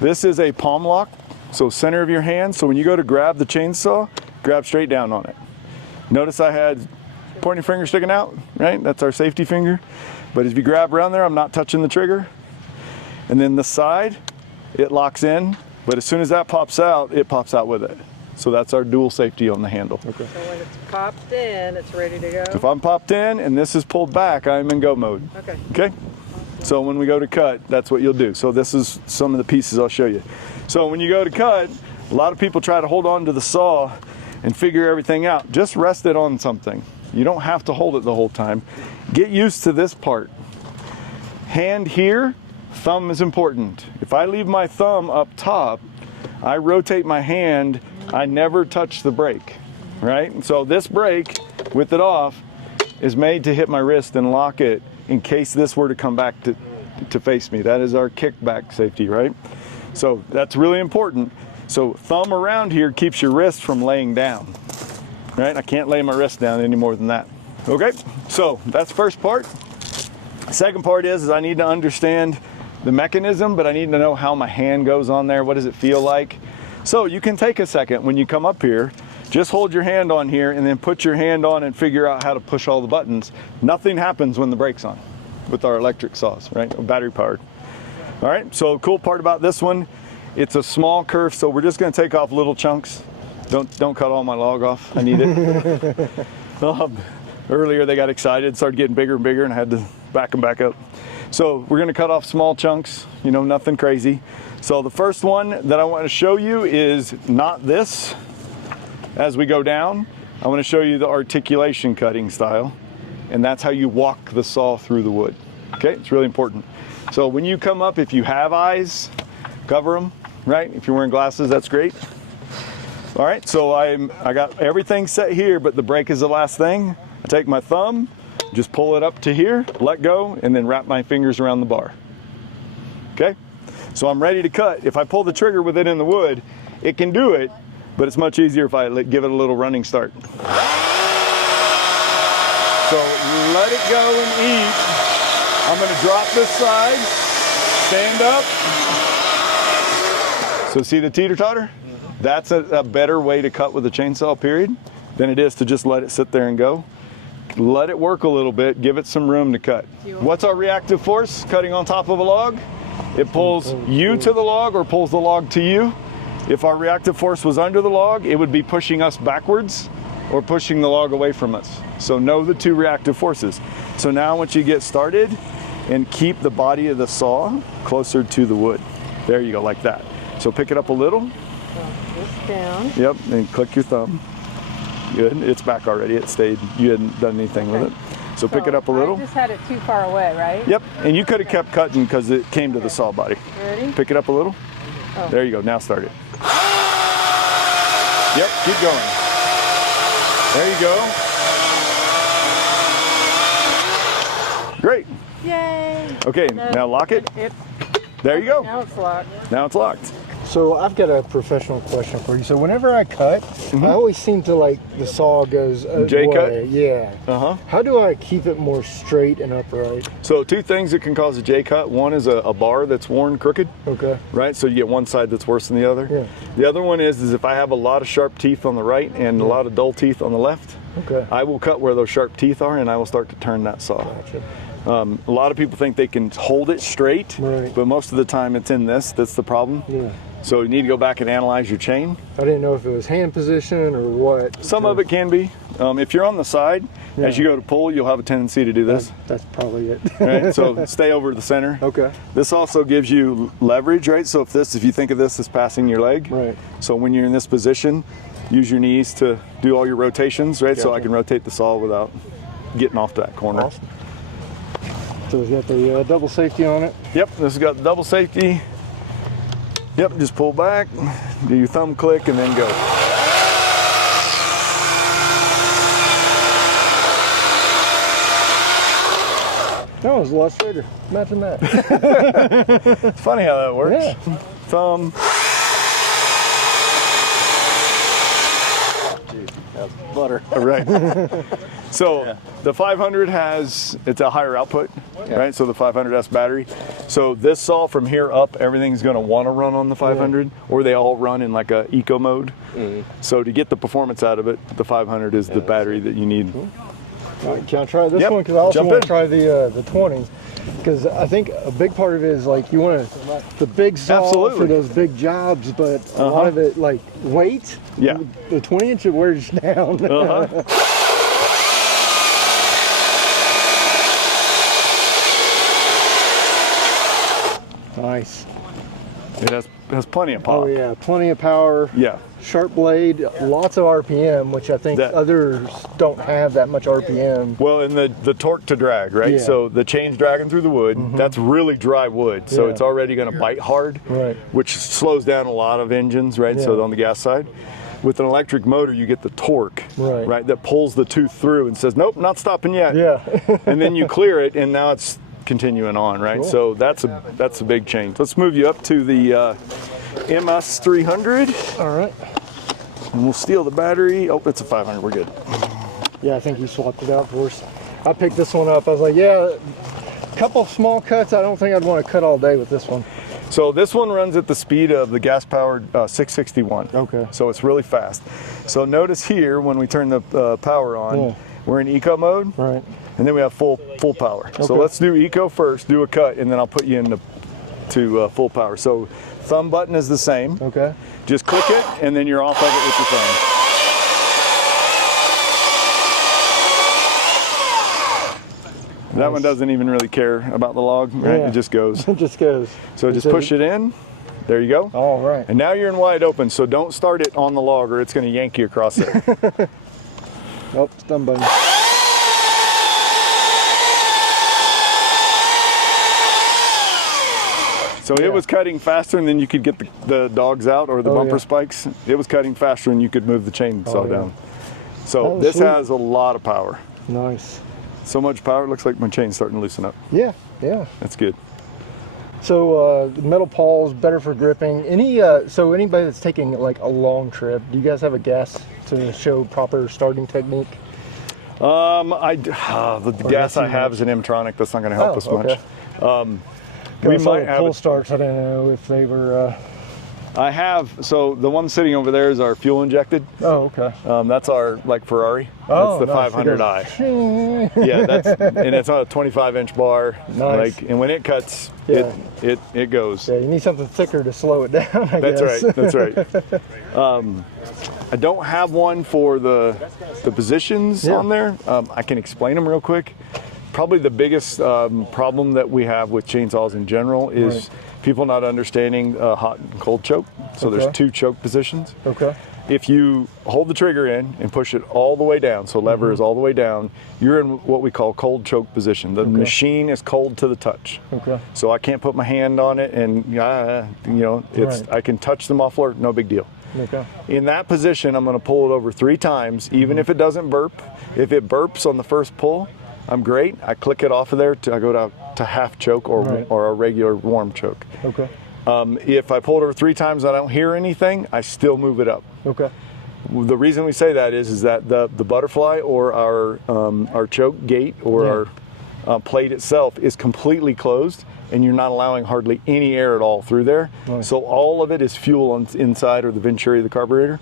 this is a palm lock So center of your hand, so when you go to grab the chainsaw, grab straight down on it. Notice I had pointing finger sticking out, right? That's our safety finger. But if you grab around there, I'm not touching the trigger. And then the side, it locks in, but as soon as that pops out, it pops out with it. So that's our dual safety on the handle. Okay. So when it's popped in, it's ready to go? So if I'm popped in and this is pulled back, I'm in go mode. Okay. Okay? So when we go to cut, that's what you'll do. So this is some of the pieces I'll show you. So when you go to cut, a lot of people try to hold on to the saw and figure everything out. Just rest it on something. You don't have to hold it the whole time. Get used to this part. Hand here, thumb is important. If I leave my thumb up top, I rotate my hand, I never touch the brake, right? So this brake, with it off, is made to hit my wrist and lock it in case this were to come back to face me. That is our kickback safety, right? So that's really important. So thumb around here keeps your wrist from laying down, right? I can't lay my wrist down any more than that. Okay, so that's the first part. Second part is I need to understand the mechanism, but I need to know how my hand goes on there. What does it feel like? So you can take a second when you come up here, just hold your hand on here and then put your hand on and figure out how to push all the buttons. Nothing happens when the brake's on with our electric saws, right? Battery powered. All right, so cool part about this one, it's a small curve, so we're just gonna take off little chunks. Don't cut all my log off, I need it. Earlier they got excited, started getting bigger and bigger and I had to back them back up. So we're gonna cut off small chunks, you know, nothing crazy. So the first one that I want to show you is not this. As we go down, I want to show you the articulation cutting style, and that's how you walk the saw through the wood. Okay, it's really important. So when you come up, if you have eyes, cover them, right? If you're wearing glasses, that's great. All right, so I got everything set here, but the brake is the last thing. I take my thumb, just pull it up to here, let go, and then wrap my fingers around the bar. Okay, so I'm ready to cut. If I pull the trigger with it in the wood, it can do it, but it's much easier if I give it a little running start. So let it go and eat. I'm gonna drop this side, stand up. So see the teeter-totter? That's a better way to cut with a chainsaw, period, than it is to just let it sit there and go. Let it work a little bit, give it some room to cut. What's our reactive force cutting on top of a log? It pulls you to the log or pulls the log to you. If our reactive force was under the log, it would be pushing us backwards or pushing the log away from us. So know the two reactive forces. So now once you get started, and keep the body of the saw closer to the wood. There you go, like that. So pick it up a little. This down. Yep, and click your thumb. Good, it's back already, it stayed. You hadn't done anything with it. So pick it up a little. I just had it too far away, right? Yep, and you could have kept cutting because it came to the saw body. Ready? Pick it up a little. Oh. There you go, now start it. Yep, keep going. There you go. Great. Yay. Okay, now lock it. There you go. Now it's locked. Now it's locked. So I've got a professional question for you. So whenever I cut, I always seem to like the saw goes J-cut? Yeah. Uh-huh. How do I keep it more straight and upright? So two things that can cause a J-cut. One is a bar that's worn crooked. Okay. Right, so you get one side that's worse than the other. Yeah. The other one is if I have a lot of sharp teeth on the right and a lot of dull teeth on the left, okay, I will cut where those sharp teeth are and I will start to turn that saw. Gotcha. A lot of people think they can hold it straight, right, but most of the time it's in this that's the problem. Yeah. So you need to go back and analyze your chain. I didn't know if it was hand position or what. Some of it can be. If you're on the side, as you go to pull, you'll have a tendency to do this. That's probably it. Right? So stay over the center. Okay. This also gives you leverage, right? So if you think of this as passing your leg, right. So when you're in this position, use your knees to do all your rotations, right? So I can rotate the saw without getting off to that corner. Awesome. So it's got the double safety on it? Yep, this has got the double safety. Yep, just pull back, do your thumb click, and then go. That was a lot straighter. Imagine that. It's funny how that works. Yeah. Thumb. Dude, that's butter. All right. So the 500 it's a higher output, right? So the 500S battery. So this saw from here up, everything's going to want to run on the 500, or they all run in like a eco mode. So to get the performance out of it, the 500 is the battery that you need. All right, can I try this one? Because I also want to try the 20. Because I think a big part of it is like you want the big saw for those big jobs, but a lot of it like weight. Yeah. The 20-inch it wears down. Nice. It has plenty of power. Oh yeah, plenty of power. Yeah. Sharp blade, lots of RPM, which I think others don't have that much RPM. Well, and the torque to drag, right? So the chain's dragging through the wood. That's really dry wood, so it's already going to bite hard, which slows down a lot of engines, right? So on the gas side. With an electric motor, you get the torque, right? That pulls the tooth through and says, nope, not stopping yet. And then you clear it, and now it's continuing on, right? Cool. So that's a big change. Let's move you up to the MS300. All right. And we'll steal the battery. Oh, it's a 500. We're good. Yeah, I think you swapped it out for us. I picked this one up. I was like, yeah, a couple small cuts. I don't think I'd want to cut all day with this one. So this one runs at the speed of the gas-powered 661. Okay. So it's really fast. So notice here when we turn the power on, we're in eco mode. Right. And then we have full power. Okay. So let's do eco first, do a cut, and then I'll put you into full power. So thumb button is the same. Okay. Just click it, and then you're off of it with your thumb. That one doesn't even really care about the log, right? It just goes. It just goes. So just push it in. There you go. All right. And now you're in wide open, so don't start it on the log or it's going to yank you across there. Nope, thumb button. So it was cutting faster than you could get the dogs out or the bumper spikes. It was cutting faster than you could move the chainsaw down. So this has a lot of power. Nice. So much power, it looks like my chain's starting to loosen up. Yeah. That's good. So the metal paws, better for gripping. So anybody that's taking like a long trip, do you guys have a gas to show proper starting technique? The gas I have is an M-tronic. That's not going to help us much. We might have pull starts. I don't know if they were. I have. So the one sitting over there is our fuel injected. Oh, okay. That's our Ferrari. Oh, that's the 500i. Yeah, and it's on a 25-inch bar. Nice. And when it cuts, it goes. Yeah, you need something thicker to slow it down. I guess. That's right. I don't have one for the positions on there. I can explain them real quick. Probably the biggest problem that we have with chainsaws in general is people not understanding hot and cold choke. So there's two choke positions. Okay. If you hold the trigger in and push it all the way down, so lever is all the way down, you're in what we call cold choke position. The machine is cold to the touch. Okay. So I can't put my hand on it and I can touch the muffler, no big deal. Okay. In that position, I'm going to pull it over 3 times, even if it doesn't burp. If it burps on the first pull, I'm great. I click it off of there. I go to half choke or a regular warm choke. Okay. If I pull it over 3 times and I don't hear anything, I still move it up. Okay. The reason we say that is that the butterfly or our choke gate or our plate itself is completely closed, and you're not allowing hardly any air at all through there. Right. So all of it is fuel inside or the venturi of the carburetor.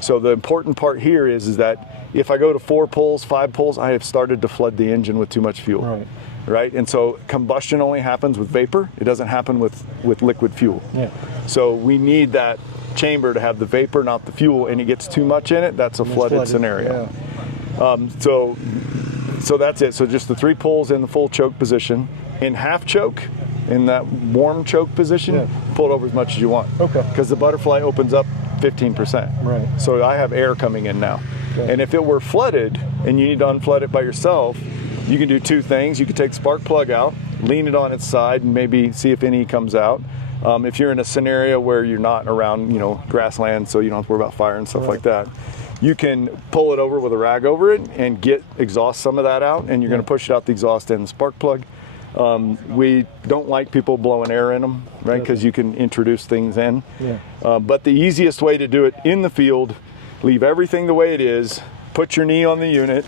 So the important part here is that if I go to 4 pulls, 5 pulls, I have started to flood the engine with too much fuel. Right? And so combustion only happens with vapor. It doesn't happen with liquid fuel. Yeah. So we need that chamber to have the vapor, not the fuel, and it gets too much in it, that's a flooded scenario. Yeah. So that's it. So just the 3 pulls in the full choke position. In half choke, in that warm choke position, pull it over as much as you want. Okay. Because the butterfly opens up 15%. Right. So I have air coming in now. Okay. And if it were flooded and you need to unflood it by yourself, you can do 2 things. You can take spark plug out, lean it on its side, and maybe see if any comes out. If you're in a scenario where you're not around, grassland, so you don't have to worry about fire and stuff like that, you can pull it over with a rag over it and exhaust some of that out, and you're going to push it out the exhaust and the spark plug. We don't like people blowing air in them, right? Because you can introduce things in. Yeah. But the easiest way to do it in the field, leave everything the way it is, put your knee on the unit,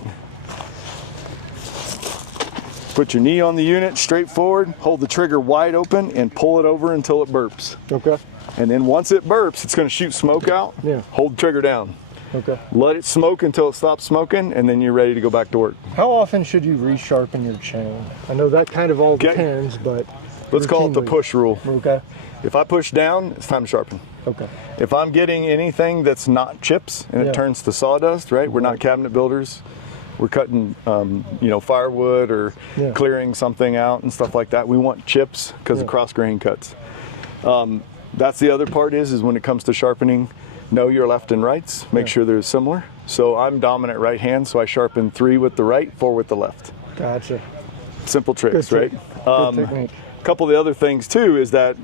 Put your knee on the unit, straight forward, hold the trigger wide open, and pull it over until it burps. Okay. And then once it burps, it's going to shoot smoke out. Yeah. Hold the trigger down. Okay. Let it smoke until it stops smoking, and then you're ready to go back to work. How often should you resharpen your chain? I know that kind of all depends, but let's call it the push rule. Okay. If I push down, it's time to sharpen. Okay. If I'm getting anything that's not chips and it turns to sawdust, right? We're not cabinet builders. We're cutting, firewood or clearing something out and stuff like that. We want chips because of cross grain cuts. That's the other part is when it comes to sharpening, know your left and rights. Make sure they're similar. So I'm dominant right hand, so I sharpen 3 with the right, 4 with the left. Gotcha. Simple tricks, right? Good technique. A couple of the other things too is that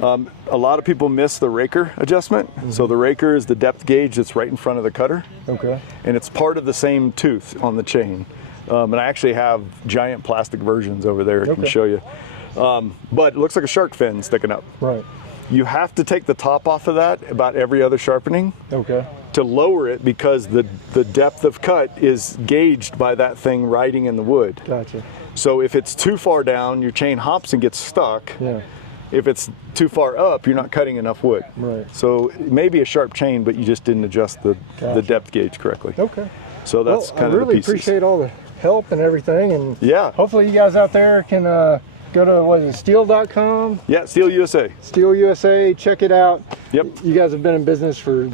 a lot of people miss the raker adjustment. So the raker is the depth gauge that's right in front of the cutter. Okay. And it's part of the same tooth on the chain. And I actually have giant plastic versions over there I can show you. But it looks like a shark fin sticking up. Right. You have to take the top off of that about every other sharpening. Okay. To lower it because the depth of cut is gauged by that thing riding in the wood. Gotcha. So if it's too far down, your chain hops and gets stuck. Yeah. If it's too far up, you're not cutting enough wood. Right. So it may be a sharp chain, but you just didn't adjust the depth gauge correctly. Okay. So that's kind of the I really pieces. appreciate all the help and everything, and hopefully you guys out there can go to, what is it, steel.com? Yeah, Steel USA. Steel USA, check it out. Yep. You guys have been in business for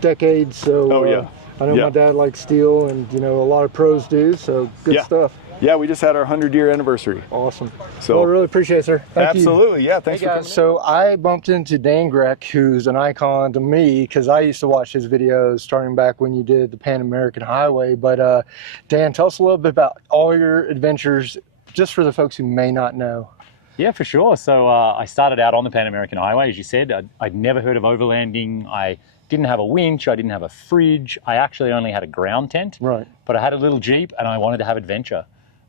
decades, so I know my dad likes steel, and a lot of pros do, so good stuff. Yeah, we just had our 100-year anniversary. Awesome. So well, I really appreciate it, sir. Thank you. Absolutely, yeah, thanks for coming. So I bumped into Dan Grech, who's an icon to me, because I used to watch his videos starting back when you did the Pan American Highway. But Dan, tell us a little bit about all your adventures, just for the folks who may not know. Yeah, for sure. So I started out on the Pan American Highway, as you said. I'd never heard of overlanding. I didn't have a winch, I didn't have a fridge. I actually only had a ground tent. Right. But I had a little Jeep and I wanted to have adventure.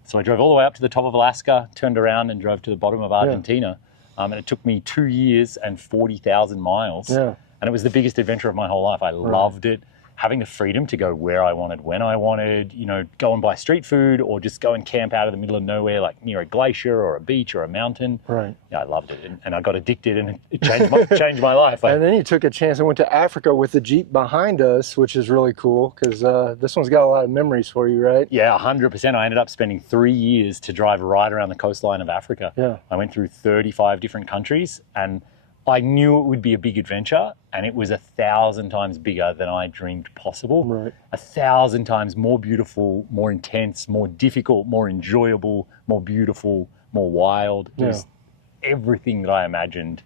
So I drove all the way up to the top of Alaska, turned around and drove to the bottom of Argentina. And it took me 2 years and 40,000 miles. Yeah. And it was the biggest adventure of my whole life. I loved it. Having the freedom to go where I wanted, when I wanted, go and buy street food or just go and camp out in the middle of nowhere, like near a glacier or a beach or a mountain. Right. Yeah, I loved it. And I got addicted and it changed my life. And then you took a chance and went to Africa with the Jeep behind us, which is really cool because this one's got a lot of memories for you, right? Yeah, 100%. I ended up spending 3 years to drive right around the coastline of Africa. Yeah. I went through 35 different countries and I knew it would be a big adventure, and it was 1,000 times bigger than I dreamed possible. Right. 1,000 times more beautiful, more intense, more difficult, more enjoyable, more beautiful, more wild. It was everything that I imagined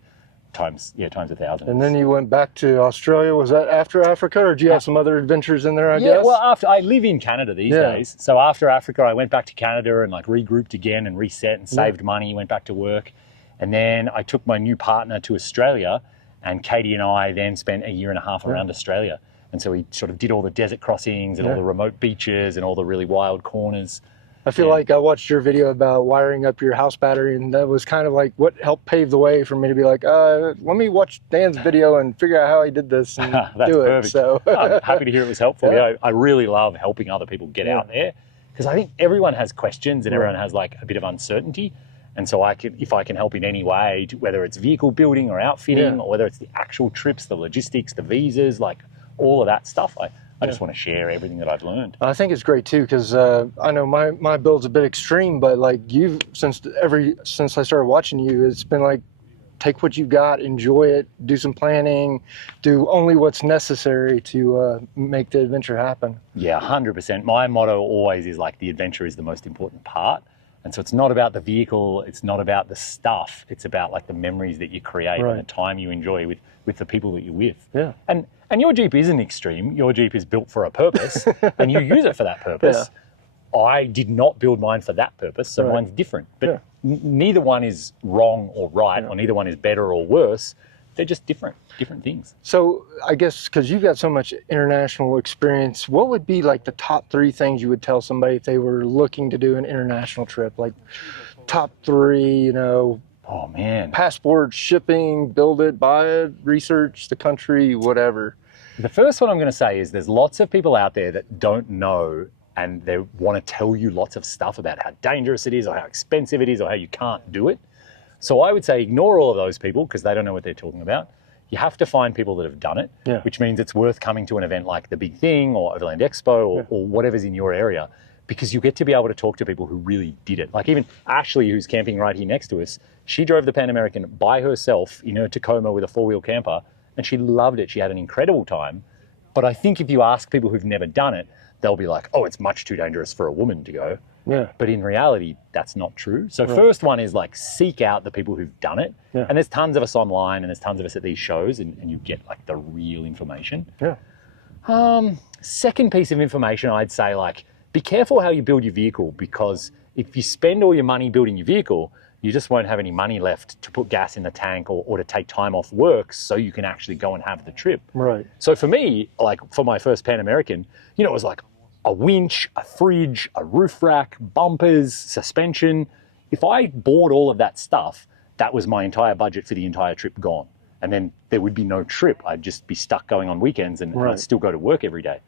times 1,000. And then you went back to Australia. Was that after Africa, or do you have some other adventures in there, I guess? Well, after I live in Canada these days. So after Africa, I went back to Canada and regrouped again and reset and saved money, went back to work. And then I took my new partner to Australia, and Katie and I then spent 1.5 years around Australia. And so we sort of did all the desert crossings and all the remote beaches and all the really wild corners. I feel like I watched your video about wiring up your house battery, and that was kind of like what helped pave the way for me to be like, let me watch Dan's video and figure out how he did this and do it. Perfect. So I'm happy to hear it was helpful. Yeah, I really love helping other people get out there, because I think everyone has questions and everyone has a bit of uncertainty. And so if I can help in any way, whether it's vehicle building or outfitting, or whether it's the actual trips, the logistics, the visas, all of that stuff, I just want to share everything that I've learned. I think it's great too, because I know my build's a bit extreme, but you've since I started watching you, it's been take what you've got, enjoy it, do some planning, do only what's necessary to make the adventure happen. Yeah, 100%. My motto always is the adventure is the most important part. And so it's not about the vehicle, it's not about the stuff, it's about the memories that you create and the time you enjoy with the people that you're with. Yeah. And your Jeep isn't extreme, your Jeep is built for a purpose and you use it for that purpose. Yeah. I did not build mine for that purpose, so mine's different. But neither one is wrong or right, or neither one is better or worse. They're just different things. So I guess because you've got so much international experience, what would be the top 3 things you would tell somebody if they were looking to do an international trip? Top 3, Oh man. Passport, shipping, build it, buy it, research the country, whatever. The first one I'm going to say is there's lots of people out there that don't know and they want to tell you lots of stuff about how dangerous it is or how expensive it is or how you can't do it. So I would say ignore all of those people because they don't know what they're talking about. You have to find people that have done it, which means it's worth coming to an event like The Big Thing or Overland Expo or whatever's in your area, because you get to be able to talk to people who really did it. Like even Ashley, who's camping right here next to us, she drove the Pan American by herself in her Tacoma with a 4-wheel camper, and she loved it. She had an incredible time. But I think if you ask people who've never done it, they'll be like, oh, it's much too dangerous for a woman to go. Yeah. But in reality, that's not true. So first one is like seek out the people who've done it. Yeah. And there's tons of us online and there's tons of us at these shows and you get like the real information. Yeah. Second piece of information, I'd say like, be careful how you build your vehicle, because if you spend all your money building your vehicle, you just won't have any money left to put gas in the tank or to take time off work so you can actually go and have the trip. Right. So for me, like for my first Pan American, you know, it was like a winch, a fridge, a roof rack, bumpers, suspension. If I bought all of that stuff, that was my entire budget for the entire trip gone. And then there would be no trip. I'd just be stuck going on weekends and I'd still go to work every day.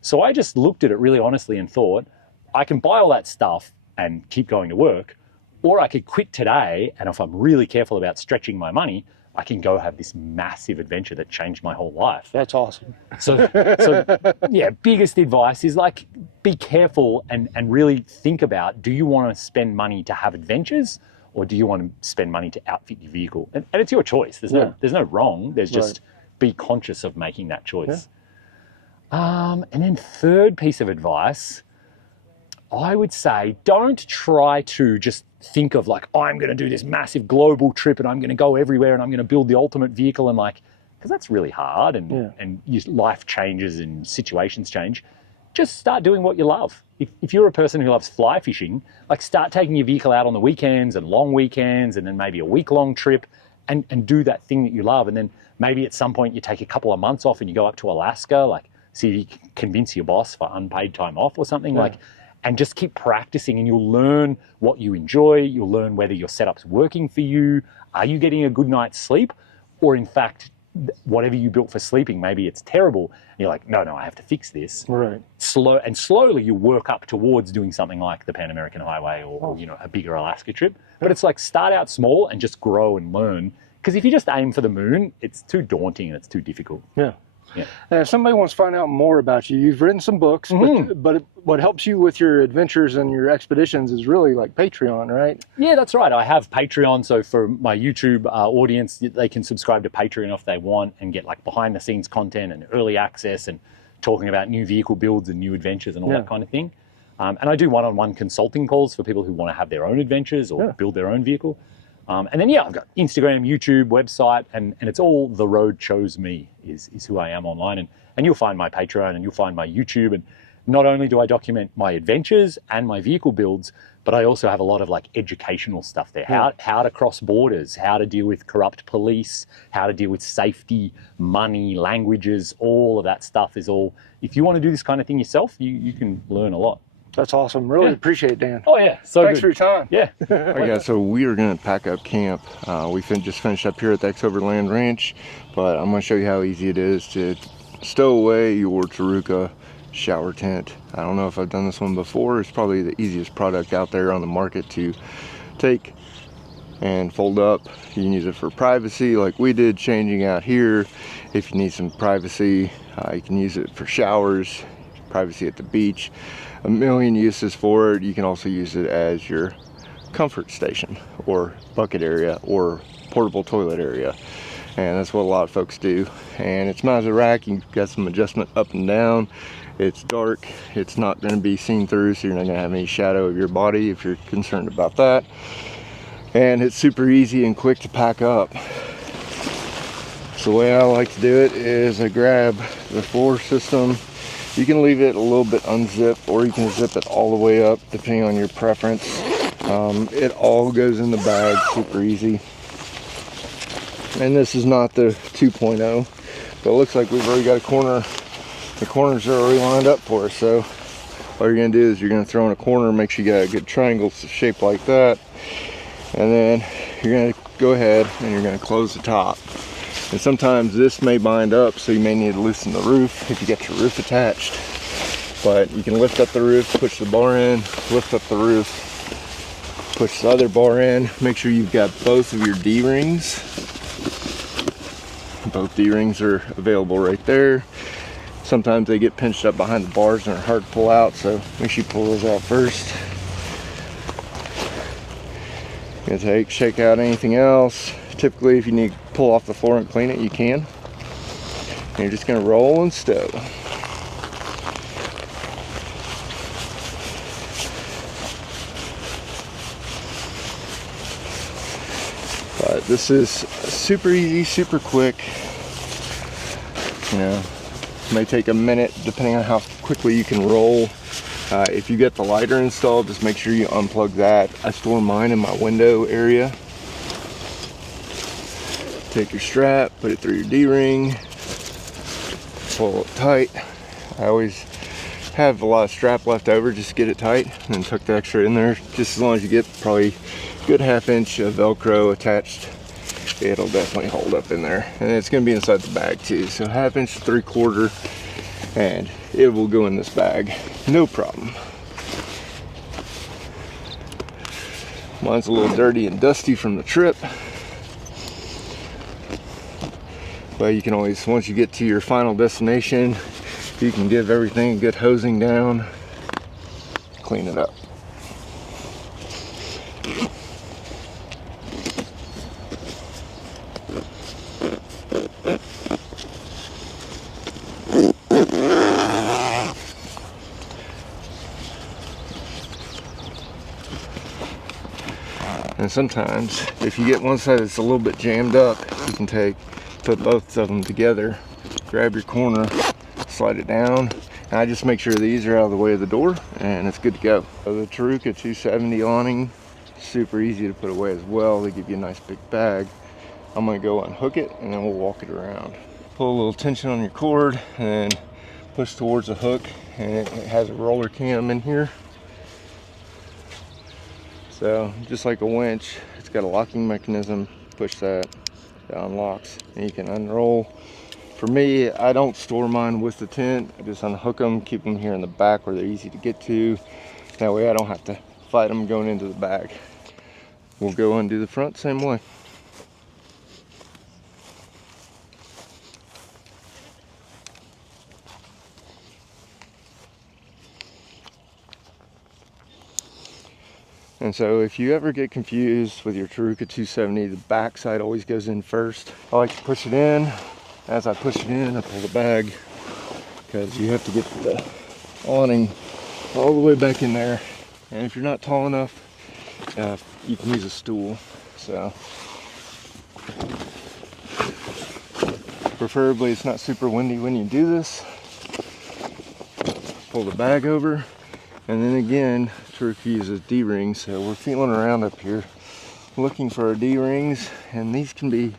So I just looked at it really honestly and thought, I can buy all that stuff and keep going to work, or I could quit today, and if I'm really careful about stretching my money, I can go have this massive adventure that changed my whole life. That's awesome. So yeah, biggest advice is like, be careful and really think about, do you want to spend money to have adventures, or do you want to spend money to outfit your vehicle? And it's your choice. There's no wrong. There's just be conscious of making that choice. And then third piece of advice, I would say, don't try to just think of like, oh, I'm going to do this massive global trip and I'm going to go everywhere and I'm going to build the ultimate vehicle, and like, because that's really hard and your life changes and situations change. Just start doing what you love. If you're a person who loves fly fishing, like start taking your vehicle out on the weekends and long weekends and then maybe a week-long trip and do that thing that you love. And then maybe at some point you take a couple of months off and you go up to Alaska, like see if you can convince your boss for unpaid time off or something, like, and just keep practicing, and you'll learn what you enjoy. You'll learn whether your setup's working for you. Are you getting a good night's sleep? Or in fact, whatever you built for sleeping, maybe it's terrible. And you're like, no, I have to fix this. Right. Slowly you work up towards doing something like the Pan American Highway or you know, a bigger Alaska trip. But it's like, start out small and just grow and learn. Because if you just aim for the moon, it's too daunting and it's too difficult. Yeah. Now, if somebody wants to find out more about you, you've written some books, but what helps you with your adventures and your expeditions is really like Patreon, right? Yeah, that's right. I have Patreon, so for my YouTube audience, they can subscribe to Patreon if they want and get like behind the scenes content and early access and talking about new vehicle builds and new adventures and all that kind of thing. And I do one-on-one consulting calls for people who want to have their own adventures or build their own vehicle. And then, I've got Instagram, YouTube, website, and it's all The Road Chose Me is who I am online. And you'll find my Patreon and you'll find my YouTube. And not only do I document my adventures and my vehicle builds, but I also have a lot of like educational stuff there. How to cross borders, how to deal with corrupt police, how to deal with safety, money, languages, all of that stuff is all. If you want to do this kind of thing yourself, you can learn a lot. That's awesome. Really appreciate it, Dan. Oh, yeah. So thanks for your time. Yeah. Okay, so we are going to pack up camp. We just finished up here at the XOVERLAND Ranch, but I'm going to show you how easy it is to stow away your Taruka shower tent. I don't know if I've done this one before. It's probably the easiest product out there on the market to take and fold up. You can use it for privacy like we did changing out here. If you need some privacy, you can use it for showers, privacy at the beach. A million uses for it. You can also use it as your comfort station or bucket area or portable toilet area, and that's what a lot of folks do. And it's mounted rack. You've got some adjustment up and down. It's dark. It's not going to be seen through, so you're not going to have any shadow of your body if you're concerned about that. And it's super easy and quick to pack up. So the way I like to do it is I grab the floor system. You can leave it a little bit unzipped, or you can zip it all the way up, depending on your preference. It all goes in the bag, super easy. And this is not the 2.0, but it looks like we've already got a corner. The corners are already lined up for us, so all you're gonna do is you're gonna throw in a corner, make sure you got a good triangle shape like that, and then you're gonna go ahead and you're gonna close the top. And sometimes this may bind up, so you may need to loosen the roof if you get your roof attached. but you can lift up the roof, push the bar in, lift up the roof, push the other bar in. Make sure you've got both of your D-rings. Both D-rings are available right there. Sometimes they get pinched up behind the bars and are hard to pull out, so make sure you pull those out first. You're gonna shake out anything else. Typically, if you need to pull off the floor and clean it, you can. And you're just gonna roll and stow. But this is super easy, super quick. You know, it may take a minute depending on how quickly you can roll. If you get the lighter installed, just make sure you unplug that. I store mine in my window area. Take your strap, put it through your D-ring, pull it tight. I always have a lot of strap left over, just get it tight and then tuck the extra in there. Just as long as you get probably a good ½ inch of Velcro attached, it'll definitely hold up in there. And it's gonna be inside the bag too. So ½ inch to 3/4, and it will go in this bag, no problem. Mine's a little dirty and dusty from the trip. But you can always, once you get to your final destination, you can give everything a good hosing down, clean it up. And sometimes, if you get one side that's a little bit jammed up, you can put both of them together, grab your corner, slide it down, and I just make sure these are out of the way of the door, and it's good to go. So the Taruka 270 awning, super easy to put away as well. They give you a nice big bag. I'm gonna go unhook it, and then we'll walk it around. Pull a little tension on your cord, and then push towards the hook, and it has a roller cam in here. So just like a winch, it's got a locking mechanism. Push that, it unlocks, and you can unroll. For me, I don't store mine with the tent. I just unhook them, keep them here in the back where they're easy to get to. That way I don't have to fight them going into the bag. We'll go undo the front same way. And so if you ever get confused with your Taruka 270, the back side always goes in first. I like to push it in. As I push it in, I pull the bag, because you have to get the awning all the way back in there. And if you're not tall enough, you can use a stool. So preferably it's not super windy when you do this. Pull the bag over. And then again, Taruka uses D-rings, so we're feeling around up here looking for our D-rings, and these can be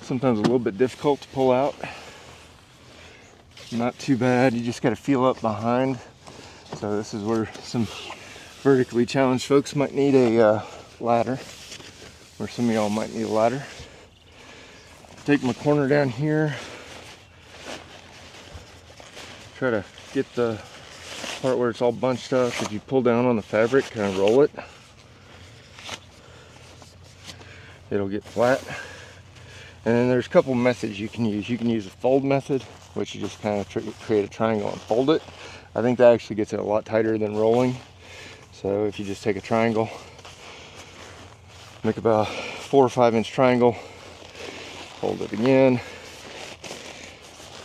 sometimes a little bit difficult to pull out. Not too bad, you just got to feel up behind. So this is where some vertically challenged folks might need a ladder, or some of y'all might need a ladder. Take my corner down here, try to get the part where it's all bunched up. If you pull down on the fabric, kind of roll it, it'll get flat. And then there's a couple methods you can use. You can use a fold method, which you just kind of create a triangle and fold it. I think that actually gets it a lot tighter than rolling. So if you just take a triangle, make about a 4 or 5 inch triangle, fold it again,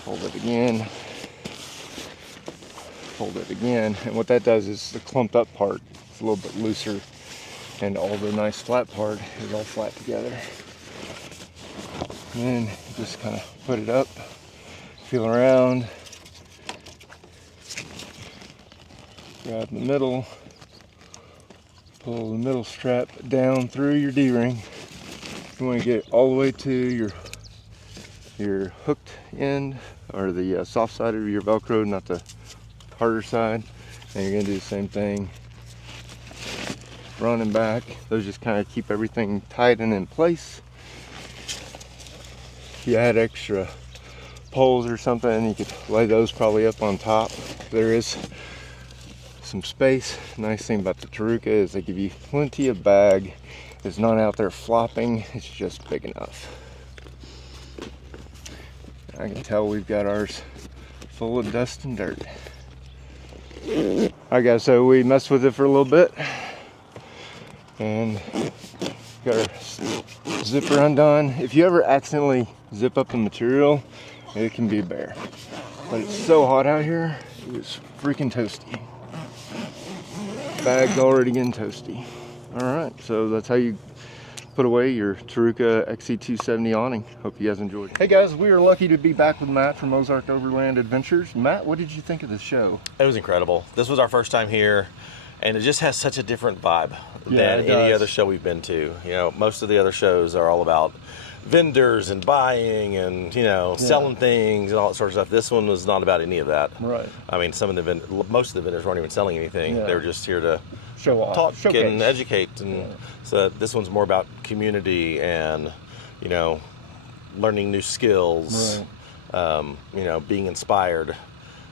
fold it again, fold it again, and what that does is the clumped up part is a little bit looser, and all the nice flat part is all flat together. And then you just kind of put it up, feel around, grab the middle, pull the middle strap down through your D-ring. You want to get all the way to your hooked end, or the soft side of your Velcro, not the harder side. And you're going to do the same thing, front and back. Those just kind of keep everything tight and in place. If you had extra poles or something, you could lay those probably up on top. there is some space. Nice thing about the Tsuruka is they give you plenty of bag. It's not out there flopping, it's just big enough. I can tell we've got ours full of dust and dirt. Alright guys, so we messed with it for a little bit and got our zipper undone. If you ever accidentally zip up the material, it can be a bear. But it's so hot out here, it was freaking toasty. Bag's already getting toasty. Alright, so that's how you put away your Tsuruka XC270 awning. Hope you guys enjoyed. Hey guys, we are lucky to be back with Matt from Ozark Overland Adventures. Matt, what did you think of the show? It was incredible. This was our first time here, and it just has such a different vibe than any other show we've been to. You know, most of the other shows are all about vendors and buying and, you know, selling things and all that sort of stuff. This one was not about any of that. Right. I mean, most of the vendors weren't even selling anything. They were just here to show off, talk showcase, and educate. And so this one's more about community and, you know, learning new skills, you know, being inspired.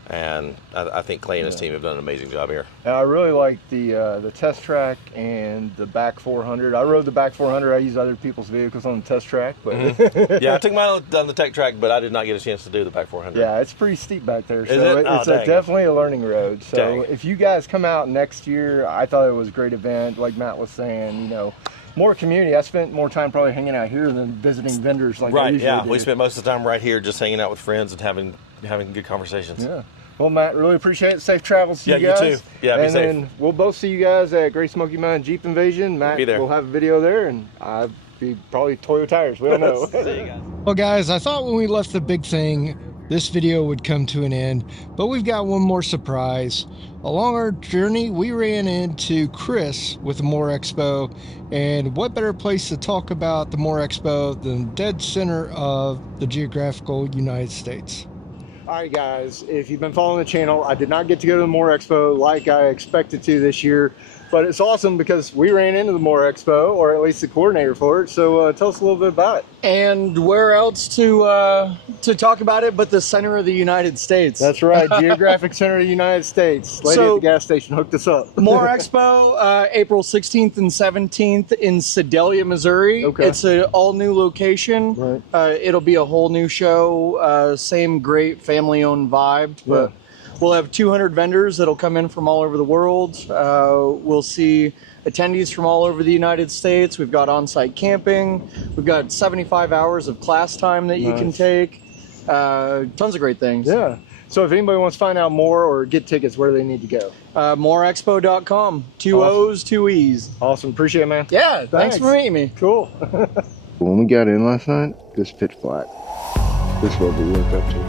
And I think Clay and his team have done an amazing job here. I really like the test track and the back 400. I rode the back 400. I use other people's vehicles on the test track, but yeah, I took mine on the tech track, but I did not get a chance to do the back 400. Yeah, it's pretty steep back there, so it's definitely a learning road. So if you guys come out next year, I thought it was a great event. Like Matt was saying, you know, more community. I spent more time probably hanging out here than visiting vendors like I usually do. We spent most of the time right here just hanging out with friends and having good conversations. Yeah. Well, Matt, really appreciate it. Safe travels to you guys. You too. Yeah, be safe. And then we'll both see you guys at Great Smoky Mountain Jeep Invasion. Matt, we'll have a video there, and I'll be probably Toyo tires. We don't know. See you guys. Well, guys, I thought when we left the big thing, this video would come to an end, but we've got one more surprise. Along our journey, we ran into Chris with the More Expo, and what better place to talk about the More Expo than dead center of the geographical United States. Alright guys, if you've been following the channel, I did not get to go to the More Expo like I expected to this year, but it's awesome because we ran into the More Expo, or at least the coordinator for it, so tell us a little bit about it. And where else to talk about it but the center of the United States. That's right, geographic center of the United States. Lady at the gas station hooked us up. More Expo, April 16th and 17th in Sedalia, Missouri. Okay. It's an all-new location. Right. It'll be a whole new show, same great family-owned vibe, but we'll have 200 vendors that'll come in from all over the world. We'll see attendees from all over the United States. We've got on-site camping. We've got 75 hours of class time that you can take. Tons of great things. Yeah. So if anybody wants to find out more or get tickets, where do they need to go? Moreexpo.com. 2 O's, 2 E's. Awesome. Appreciate it, man. Yeah. Thanks for meeting me. Cool. When we got in last night, this pitch black. This is what we woke up to.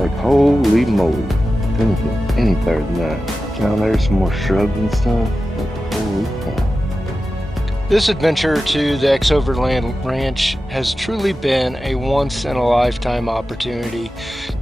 Like, holy moly. Couldn't get any better than that. Down there's some more shrubs and stuff. Like, holy cow. This adventure to the XOVERLAND Ranch has truly been a once-in-a-lifetime opportunity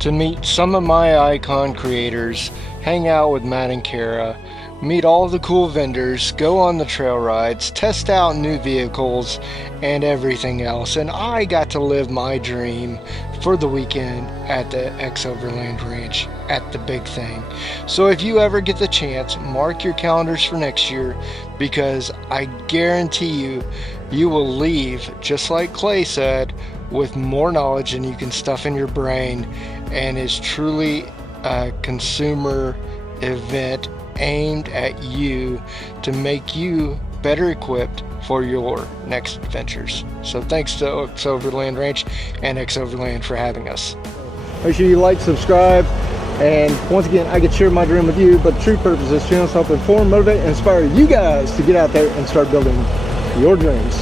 to meet some of my icon creators, hang out with Matt and Kara, meet all the cool vendors, go on the trail rides, test out new vehicles, and everything else. And I got to live my dream for the weekend at the XOVERLAND Ranch at the big thing. So if you ever get the chance, mark your calendars for next year, because I guarantee you, you will leave, just like Clay said, with more knowledge than you can stuff in your brain, and is truly a consumer event aimed at you to make you better equipped for your next adventures. So thanks to XOVERLAND Ranch and XOVERLAND for having us. Make sure you like, subscribe, and once again, I get to share my dream with you, but the true purpose of this channel is to help inform, motivate, and inspire you guys to get out there and start building your dreams.